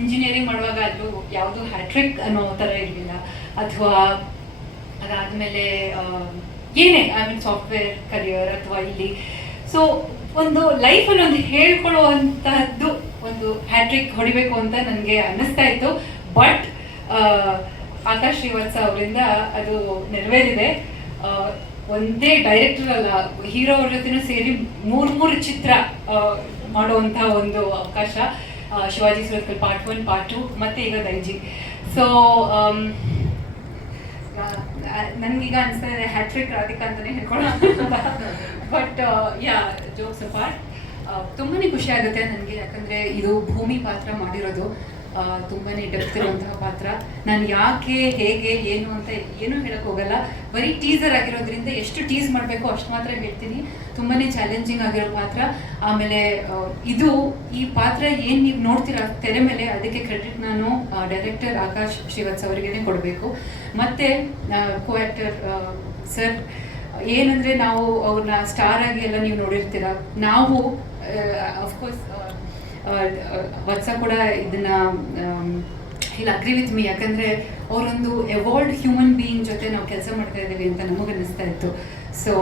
ಇಂಜಿನಿಯರಿಂಗ್ ಮಾಡುವಾಗ ಅದು ಯಾವುದು ಹ್ಯಾಟ್ರಿಕ್ ಅನ್ನೋ ಥರ ಇರಲಿಲ್ಲ, ಅಥವಾ ಅದಾದಮೇಲೆ ಏನೇ ಐ ಮೀನ್ ಸಾಫ್ಟ್ವೇರ್ ಕರಿಯರ್ ಅಥವಾ ಇಲ್ಲಿ. ಸೊ ಒಂದು ಲೈಫಲ್ಲಿ ಒಂದು ಹೇಳ್ಕೊಳ್ಳುವಂತಹದ್ದು ಒಂದು ಹ್ಯಾಟ್ರಿಕ್ ಹೊಡಿಬೇಕು ಅಂತ ನನಗೆ ಅನ್ನಿಸ್ತಾ ಇತ್ತು. ಬಟ್ ಆಕಾಶ್ ಶ್ರೀವತ್ಸ ಅವರಿಂದ ಅದು ನೆರವೇರಿದೆ. ಒಂದೇ ಡೈರೆಕ್ಟರ್ ಅಲ್ಲ, ಹೀರೋ ಅವ್ರ ಜೊತೆನೂ ಸೇರಿ 3 ಚಿತ್ರ ಮಾಡುವಂಥ ಒಂದು ಅವಕಾಶ. ಶಿವಾಜಿ ಸುರತ್ಕಲ್ ಪಾರ್ಟ್ 1, ಪಾರ್ಟ್ 2 ಮತ್ತು ಈಗ ದೈಜಿ. ಸೊ ನನಗೀಗ ಅನಿಸ್ತಾ ಇದೆ ಹ್ಯಾಟ್ರಿಕ್ ರಾಧಿಕಾ ಅಂತಲೇ ಹೇಳ್ಕೊಳ್ಳೋಣ. ಬಟ್ ಯಾ, ಜೋಕ್ಸ್ ಅಪಾರ್ಟ್, ತುಂಬಾ ಖುಷಿ ಆಗುತ್ತೆ ನನಗೆ. ಯಾಕಂದರೆ ಇದು ಭೂಮಿ ಪಾತ್ರ ಮಾಡಿರೋದು. ತುಂಬಾ ಡೆಪ್ತ್ ಇರುವಂತಹ ಪಾತ್ರ. ನಾನು ಯಾಕೆ, ಹೇಗೆ, ಏನು ಅಂತ ಏನೂ ಹೇಳಕ್ಕೆ ಹೋಗಲ್ಲ. ಬರೀ ಟೀಸರ್ ಆಗಿರೋದ್ರಿಂದ ಎಷ್ಟು ಟೀಸ್ ಮಾಡಬೇಕು ಅಷ್ಟು ಮಾತ್ರ ಹೇಳ್ತೀನಿ. ತುಂಬಾ ಚಾಲೆಂಜಿಂಗ್ ಆಗಿರೋ ಪಾತ್ರ. ಆಮೇಲೆ ಈ ಪಾತ್ರ ಏನು ನೀವು ನೋಡ್ತೀರಾ ತೆರೆ ಮೇಲೆ, ಅದಕ್ಕೆ ಕ್ರೆಡಿಟ್ ನಾನು ಡೈರೆಕ್ಟರ್ ಆಕಾಶ್ ಶ್ರೀವತ್ಸ ಅವರಿಗೇ ಕೊಡಬೇಕು. ಮತ್ತು ಕೋ ಆ್ಯಕ್ಟರ್ ಸರ್, ಏನಂದರೆ ನಾವು ಅವ್ರನ್ನ ಸ್ಟಾರ್ ಆಗಿ ಎಲ್ಲ ನೀವು ನೋಡಿರ್ತೀರ. ನಾವು ಅಫ್ಕೋರ್ಸ್ ವತ್ಸ ಕೂಡ ಇದನ್ನ ಇಲ್ಲಿ ಅಗ್ರಿ ವಿತ್ ಮೀ. ಯಾಕಂದರೆ ಅವರೊಂದು ಎವಾಲ್ಡ್ ಹ್ಯೂಮನ್ ಬೀಯಿಂಗ್ ಜೊತೆ ನಾವು ಕೆಲಸ ಮಾಡ್ತಾ ಇದ್ದೀವಿ ಅಂತ ನಮಗೆ ಅನ್ನಿಸ್ತಾ ಇತ್ತು. ಸೊ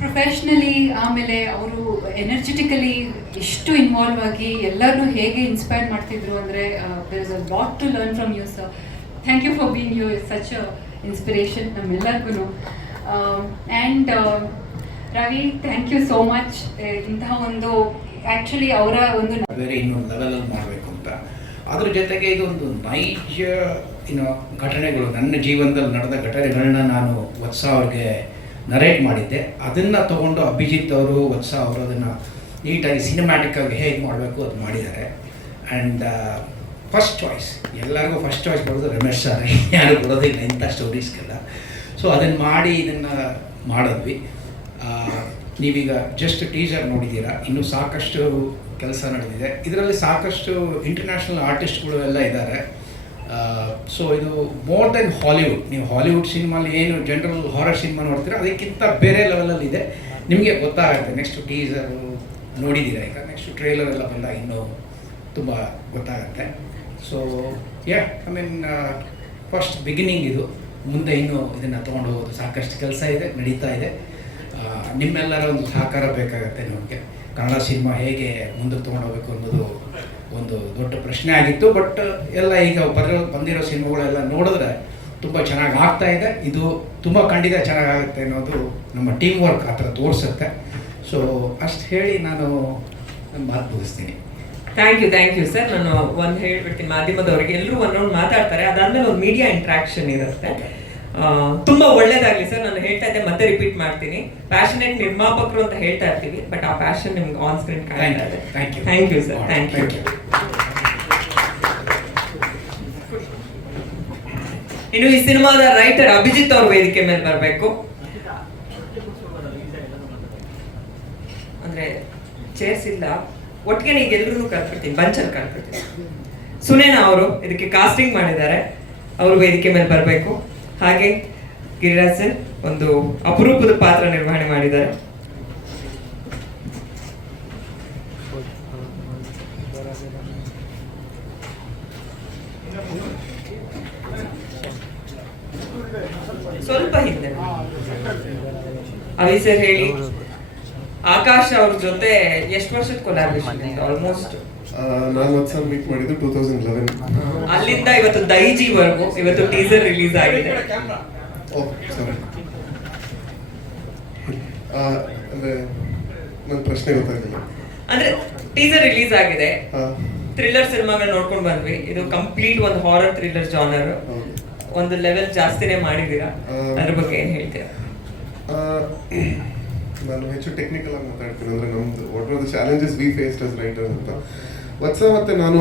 ಪ್ರೊಫೆಷ್ನಲಿ, ಆಮೇಲೆ ಅವರು ಎನರ್ಜೆಟಿಕಲಿ ಎಷ್ಟು ಇನ್ವಾಲ್ವ್ ಆಗಿ ಎಲ್ಲರನ್ನೂ ಹೇಗೆ ಇನ್ಸ್ಪೈರ್ ಮಾಡ್ತಿದ್ರು ಅಂದರೆ, there is a lot to learn from you sir. Thank you for being you such a inspiration ನಮ್ಮೆಲ್ಲರಿಗೂ. And Ravi, thank you so much. ಇಂತಹ ಒಂದು ಆ್ಯಕ್ಚುಲಿ ಅವರ ಒಂದು ಬೇರೆ ಇನ್ನೊಂದು ಲೆವೆಲಲ್ಲಿ ಮಾಡಬೇಕು ಅಂತ. ಅದ್ರ ಜೊತೆಗೆ ಇದೊಂದು ನೈಜ ಘಟನೆಗಳು, ನನ್ನ ಜೀವನದಲ್ಲಿ ನಡೆದ ಘಟನೆಗಳನ್ನ ನಾನು ವತ್ಸ ಅವ್ರಿಗೆ ನರೇಟ್ ಮಾಡಿದ್ದೆ. ಅದನ್ನು ತೊಗೊಂಡು ಅಭಿಜಿತ್ ಅವರು, ವತ್ಸ ಅವರು ಅದನ್ನು ನೀಟಾಗಿ ಸಿನಿಮ್ಯಾಟಿಕ್ಕಾಗಿ ಹೇಗೆ ಮಾಡಬೇಕು ಅದು ಮಾಡಿದ್ದಾರೆ. ಆ್ಯಂಡ್ ಫಸ್ಟ್ ಚಾಯ್ಸ್, ಎಲ್ಲರಿಗೂ ಫಸ್ಟ್ ಚಾಯ್ಸ್ ಬರೋದು ರಮೇಶ್ ಸರ್. ಯಾರು ಬರೋದಿಲ್ಲ ಇಂಥ ಸ್ಟೋರೀಸ್ಗೆಲ್ಲ. ಸೊ ಅದನ್ನು ಮಾಡಿ ಇದನ್ನು ಮಾಡಿದ್ವಿ. ನೀವೀಗ ಜಸ್ಟ್ ಟೀಸರ್ ನೋಡಿದ್ದೀರಾ, ಇನ್ನೂ ಸಾಕಷ್ಟು ಕೆಲಸ ನಡೆದಿದೆ. ಇದರಲ್ಲಿ ಸಾಕಷ್ಟು ಇಂಟರ್ನ್ಯಾಷನಲ್ ಆರ್ಟಿಸ್ಟ್ಗಳು ಎಲ್ಲ ಇದ್ದಾರೆ. ಸೊ ಇದು ಮೋರ್ ದೆನ್ ಹಾಲಿವುಡ್. ನೀವು ಹಾಲಿವುಡ್ ಸಿನಿಮಾಲಿ ಏನು ಜನರಲ್ ಹಾರರ್ ಸಿನಿಮಾ ನೋಡ್ತೀರಾ, ಅದಕ್ಕಿಂತ ಬೇರೆ ಲೆವೆಲಲ್ಲಿ ಇದೆ. ನಿಮಗೆ ಗೊತ್ತಾಗುತ್ತೆ. ನೆಕ್ಸ್ಟ್ ಟೀಸರು ನೋಡಿದ್ದೀರಾ, ಈಗ ನೆಕ್ಸ್ಟ್ ಟ್ರೇಲರ್ ಎಲ್ಲ ಬಂದಾಗ ಇನ್ನೂ ತುಂಬ ಗೊತ್ತಾಗುತ್ತೆ. So yeah, I mean first beginning ಇದು. ಮುಂದೆ ಇನ್ನೂ ಇದನ್ನು ತೊಗೊಂಡು ಹೋಗೋದು ಸಾಕಷ್ಟು ಕೆಲಸ ಇದೆ, ನಡೀತಾ ಇದೆ. ನಿಮ್ಮೆಲ್ಲರ ಒಂದು ಸಹಕಾರ ಬೇಕಾಗತ್ತೆ ನಮಗೆ. ಕನ್ನಡ ಸಿನಿಮಾ ಹೇಗೆ ಮುಂದಕ್ಕೆ ತೊಗೊಂಡೋಗ್ಬೇಕು ಅನ್ನೋದು ಒಂದು ದೊಡ್ಡ ಪ್ರಶ್ನೆ ಆಗಿತ್ತು. ಬಟ್ ಎಲ್ಲ ಈಗ ಬಂದಿರೋ ಸಿನಿಮಾಗಳೆಲ್ಲ ನೋಡಿದ್ರೆ ತುಂಬ ಚೆನ್ನಾಗಿ ಆಗ್ತಾ ಇದೆ. ಇದು ತುಂಬ ಖಂಡಿತ ಚೆನ್ನಾಗಾಗುತ್ತೆ ಅನ್ನೋದು ನಮ್ಮ ಟೀಮ್ ವರ್ಕ್ ಆ ಥರ ತೋರಿಸುತ್ತೆ. ಸೊ ಅಷ್ಟು ಹೇಳಿ ನಾನು ನನ್ನ ಮಾತು ಮುಗಿಸ್ತೀನಿ. Thank you sir. ನಾನು ಒಂದು ಹೇಳ್ಬಿಡ್ತೀನಿ ಮಾಧ್ಯಮದವರಿಗೆ. ಎಲ್ಲರೂ ಒಂದು ರೌಂಡ್ ಮಾತಾಡ್ತಾರೆ, ಅದಾದ್ಮೇಲೆ ಒಂದು ಮೀಡಿಯಾ ಇಂಟ್ರಾಕ್ಷನ್ ಇರುತ್ತೆ. ತುಂಬಾ ಒಳ್ಳೇದಾಗ್ಲಿ ಸರ್. ನಾನು ಹೇಳ್ತಾ ಇದ್ದೆ, ಮತ್ತೆ ರಿಪೀಟ್ ಮಾಡ್ತೀನಿ, ಪ್ಯಾಷನೇಟ್ ನಿರ್ಮಾಪಕರು ಅಂತ ಹೇಳ್ತಾ ಇರ್ತೀವಿ, ಬಟ್ ಆ ಪ್ಯಾಷನ್ ನಿಮ್ಗೆ ಆನ್ ಸ್ಕ್ರೀನ್ ಕಾಣ್ತಾ ಇದೆ. Thank you sir. Thank you. ಇನ್ನು ಈ ಸಿನಿಮಾದ ರೈಟರ್ ಅಭಿಜಿತ್ ಅವ್ರ ವೇದಿಕೆ ಮೇಲೆ ಬರಬೇಕು. ಅಂದ್ರೆ ಚೇರ್ಸ್ ಇಲ್ಲ, ಒಟ್ಟಿಗೆ ಈಗ ಎಲ್ರೂ ಕರ್ಬಿಡ್ತೀನಿ, ಬಂಚಲ್ಲಿ ಕರ್ಬಿಡ್ತೀನಿ. ಸುನೇನಾ ಅವರು ಇದಕ್ಕೆ ಕಾಸ್ಟಿಂಗ್ ಮಾಡಿದ್ದಾರೆ, ಅವರು ವೇದಿಕೆ ಮೇಲೆ ಬರಬೇಕು. ಹಾಗೆ ಗಿರಿರಾಜ್ ಸರ್, ಒಂದು ಅಪರೂಪದ ಪಾತ್ರ ನಿರ್ವಹಣೆ ಮಾಡಿದ್ದಾರೆ. ಸ್ವಲ್ಪ ಹಿಂದೆ ಅವಿ ಸರ್ ಹೇಳಿ. ಆಕಾಶ್ ಅವ್ರ ಜೊತೆ ಎಷ್ಟು ವರ್ಷದ ಕೊಲಾಬ್ರೇಷನ್? ಆಲ್ಮೋಸ್ಟ್ ನಾನು ವತ್ಸ ಮೀಟ್ ಮಾಡಿದ್ದು 2011. ಅಲ್ಲಿಂದ ಇವತ್ತು ದೈಜಿವರೆಗೂ ಇವತ್ತು ಟೀಸರ್ ರಿಲೀಸ್ ಆಗಿದೆ. ಓಹ್ ಸಾರಿ, ಅಂದ್ರೆ ನನ್ನ ಪ್ರಶ್ನೆ ಗೊತ್ತಾಗಲಿಲ್ಲ. ಅಂದ್ರೆ ಟೀಸರ್ ರಿಲೀಸ್ ಆಗಿದೆ, ಹಾ, ಥ್ರಿಲ್ಲರ್ ಸಿನಿಮಾಗಳು ನೋಡ್ಕೊಂಡು ಬಂದ್ವಿ. ಇದು ಕಂಪ್ಲೀಟ್ ಒಂದು ಹಾರರ್ ಥ್ರಿಲ್ಲರ್ ಜಾನರ್, ಹೌದು. ಒಂದು ಲೆವೆಲ್ ಜಾಸ್ತಿನೇ ಮಾಡಿದೀರಾ. ಅದ್ರ ಬಗ್ಗೆ ಏನ್ ಹೇಳ್ತೀರಾ? ನಾನು ಹೆಚ್ಚು ಟೆಕ್ನಿಕಲ್ ಆಗಿ ಮಾತಾಡ್ತೀನಿ. ಅಂದರೆ ನಮ್ದು what are the challenges we faced as writers ಅಂತ. ವತ್ಸ ಮತ್ತೆ ನಾನು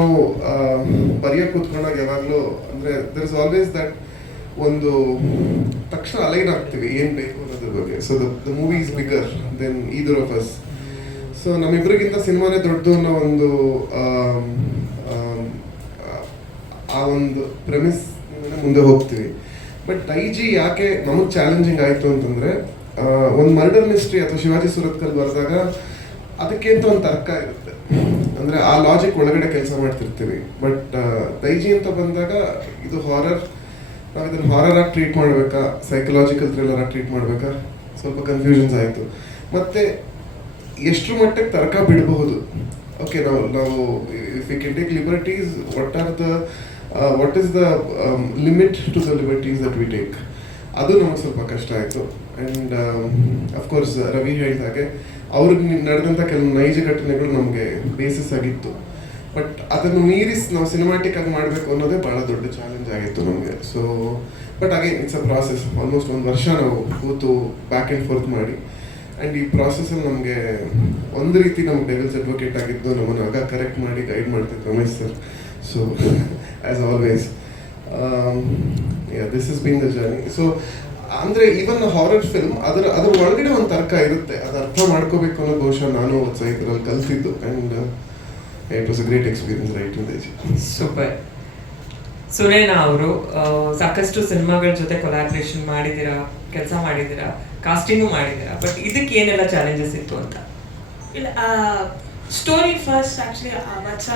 ಬರೆಯೋಕೆ ಕೂತ್ಕೊಂಡಾಗ ಯಾವಾಗಲೂ ಅಂದರೆ ದರ್ ಇಸ್ ಆಲ್ವೇಸ್ ದಟ್ ಒಂದು ತಕ್ಷಣ ಅಲೈನ್ ಆಗ್ತೀವಿ ಏನು ಬೇಕು ಅನ್ನೋದ್ರ ಬಗ್ಗೆ. So the movie is bigger than either of us. So ನಮ್ಮಿಬ್ಬರಿಗಿಂತ ಸಿನಿಮಾನೇ ದೊಡ್ಡದು ಅನ್ನೋ ಒಂದು ಆ ಒಂದು ಪ್ರೆಮಿಸ್ ಮುಂದೆ ಹೋಗ್ತೀವಿ. ಬಟ್ ದೈಜಿ ಯಾಕೆ ನಮಗೆ ಚಾಲೆಂಜಿಂಗ್ ಆಯಿತು ಅಂತಂದರೆ, ಒಂದು ಮರ್ಡರ್ ಮಿಸ್ಟ್ರಿ ಅಥವಾ ಶಿವಾಜಿ ಸುರತ್ಕಲ್ ಬರೆದಾಗ ಅದಕ್ಕೆ ಅಂತ ಒಂದು ತರ್ಕ ಇರುತ್ತೆ, ಅಂದರೆ ಆ ಲಾಜಿಕ್ ಒಳಗಡೆ ಕೆಲಸ ಮಾಡ್ತಿರ್ತೀವಿ. ಬಟ್ ದೈಜಿ ಅಂತ ಬಂದಾಗ ಇದು ಹಾರರ್, ನಾವು ಇದನ್ನು ಹಾರರ್ ಆಗಿ ಟ್ರೀಟ್ ಮಾಡಬೇಕಾ, ಸೈಕಲಾಜಿಕಲ್ ಥ್ರಿಲ್ಲರ್ ಆಗಿ ಟ್ರೀಟ್ ಮಾಡಬೇಕಾ, ಸ್ವಲ್ಪ ಕನ್ಫ್ಯೂಷನ್ಸ್ ಆಯಿತು. ಮತ್ತು ಎಷ್ಟರ ಮಟ್ಟಿಗೆ ತರ್ಕ ಬಿಡಬಹುದು. ಓಕೆ, ನಾವು if you can take liberties, what is the limit to the liberties that we take, ಅದು ನಮಗೆ ಸ್ವಲ್ಪ ಕಷ್ಟ ಆಯಿತು. ಆ್ಯಂಡ್ ಅಫ್ಕೋರ್ಸ್ ರವಿ ಹೇಳಿದ ಹಾಗೆ ಅವ್ರಿಗೆ ನಡೆದಂಥ ಕೆಲವು ನೈಜ ಘಟನೆಗಳು ನಮಗೆ ಬೇಸಿಸ್ ಆಗಿತ್ತು. ಬಟ್ ಅದನ್ನು ಮೀರಿ ನಾವು ಸಿನಿಮಾಟಿಕ್ ಆಗಿ ಮಾಡಬೇಕು ಅನ್ನೋದೇ ಭಾಳ ದೊಡ್ಡ ಚಾಲೆಂಜ್ ಆಗಿತ್ತು ನಮಗೆ. So but again it's a process. Almost ಒಂದು ವರ್ಷ ನಾವು ಕೂತು ಬ್ಯಾಕ್ ಆ್ಯಂಡ್ ಫೋರ್ತ್ ಮಾಡಿ, ಆ್ಯಂಡ್ ಈ ಪ್ರಾಸೆಸ್ಸಲ್ಲಿ ನಮಗೆ ಒಂದು ರೀತಿ ನಮ್ಗೆ ಡೆವಿಲ್ಸ್ ಅಡ್ವೊಕೇಟ್ ಆಗಿದ್ದು ನಮ್ಮನ್ನು ಆಗ ಕರೆಕ್ಟ್ ಮಾಡಿ ಗೈಡ್ ಮಾಡ್ತಿದ್ರು Ramesh sir. So as always this is been the journey. So ಅಂದರೆ ಈವನ್ ಹಾರರ್ ಫಿಲ್ಮ್ ಅದ್ರ ಒಳಗಡೆ ಒಂದು ತರ್ಕ ಇರುತ್ತೆ, ಅದು ಅರ್ಥ ಮಾಡ್ಕೋಬೇಕು ಅನ್ನೋ ಬಹುಶಃ ನಾನು ಇದರಲ್ಲಿ ಕಲ್ತಿದ್ದು. And it was a great experience writing Daiji. Super. Sunaina ಅವರು ಸಾಕಷ್ಟು ಸಿನಿಮಾಗಳ ಜೊತೆ ಕೊಲಾಬ್ರೇಷನ್ ಮಾಡಿದ್ದೀರಾ, ಕೆಲಸ ಮಾಡಿದ್ದೀರಾ, ಕಾಸ್ಟಿಂಗು ಮಾಡಿದ್ದೀರಾ. ಬಟ್ ಇದಕ್ಕೆ ಏನೆಲ್ಲ ಚಾಲೆಂಜಸ್ ಇತ್ತು ಅಂತ? ಇಲ್ಲ, story first actually Vatsa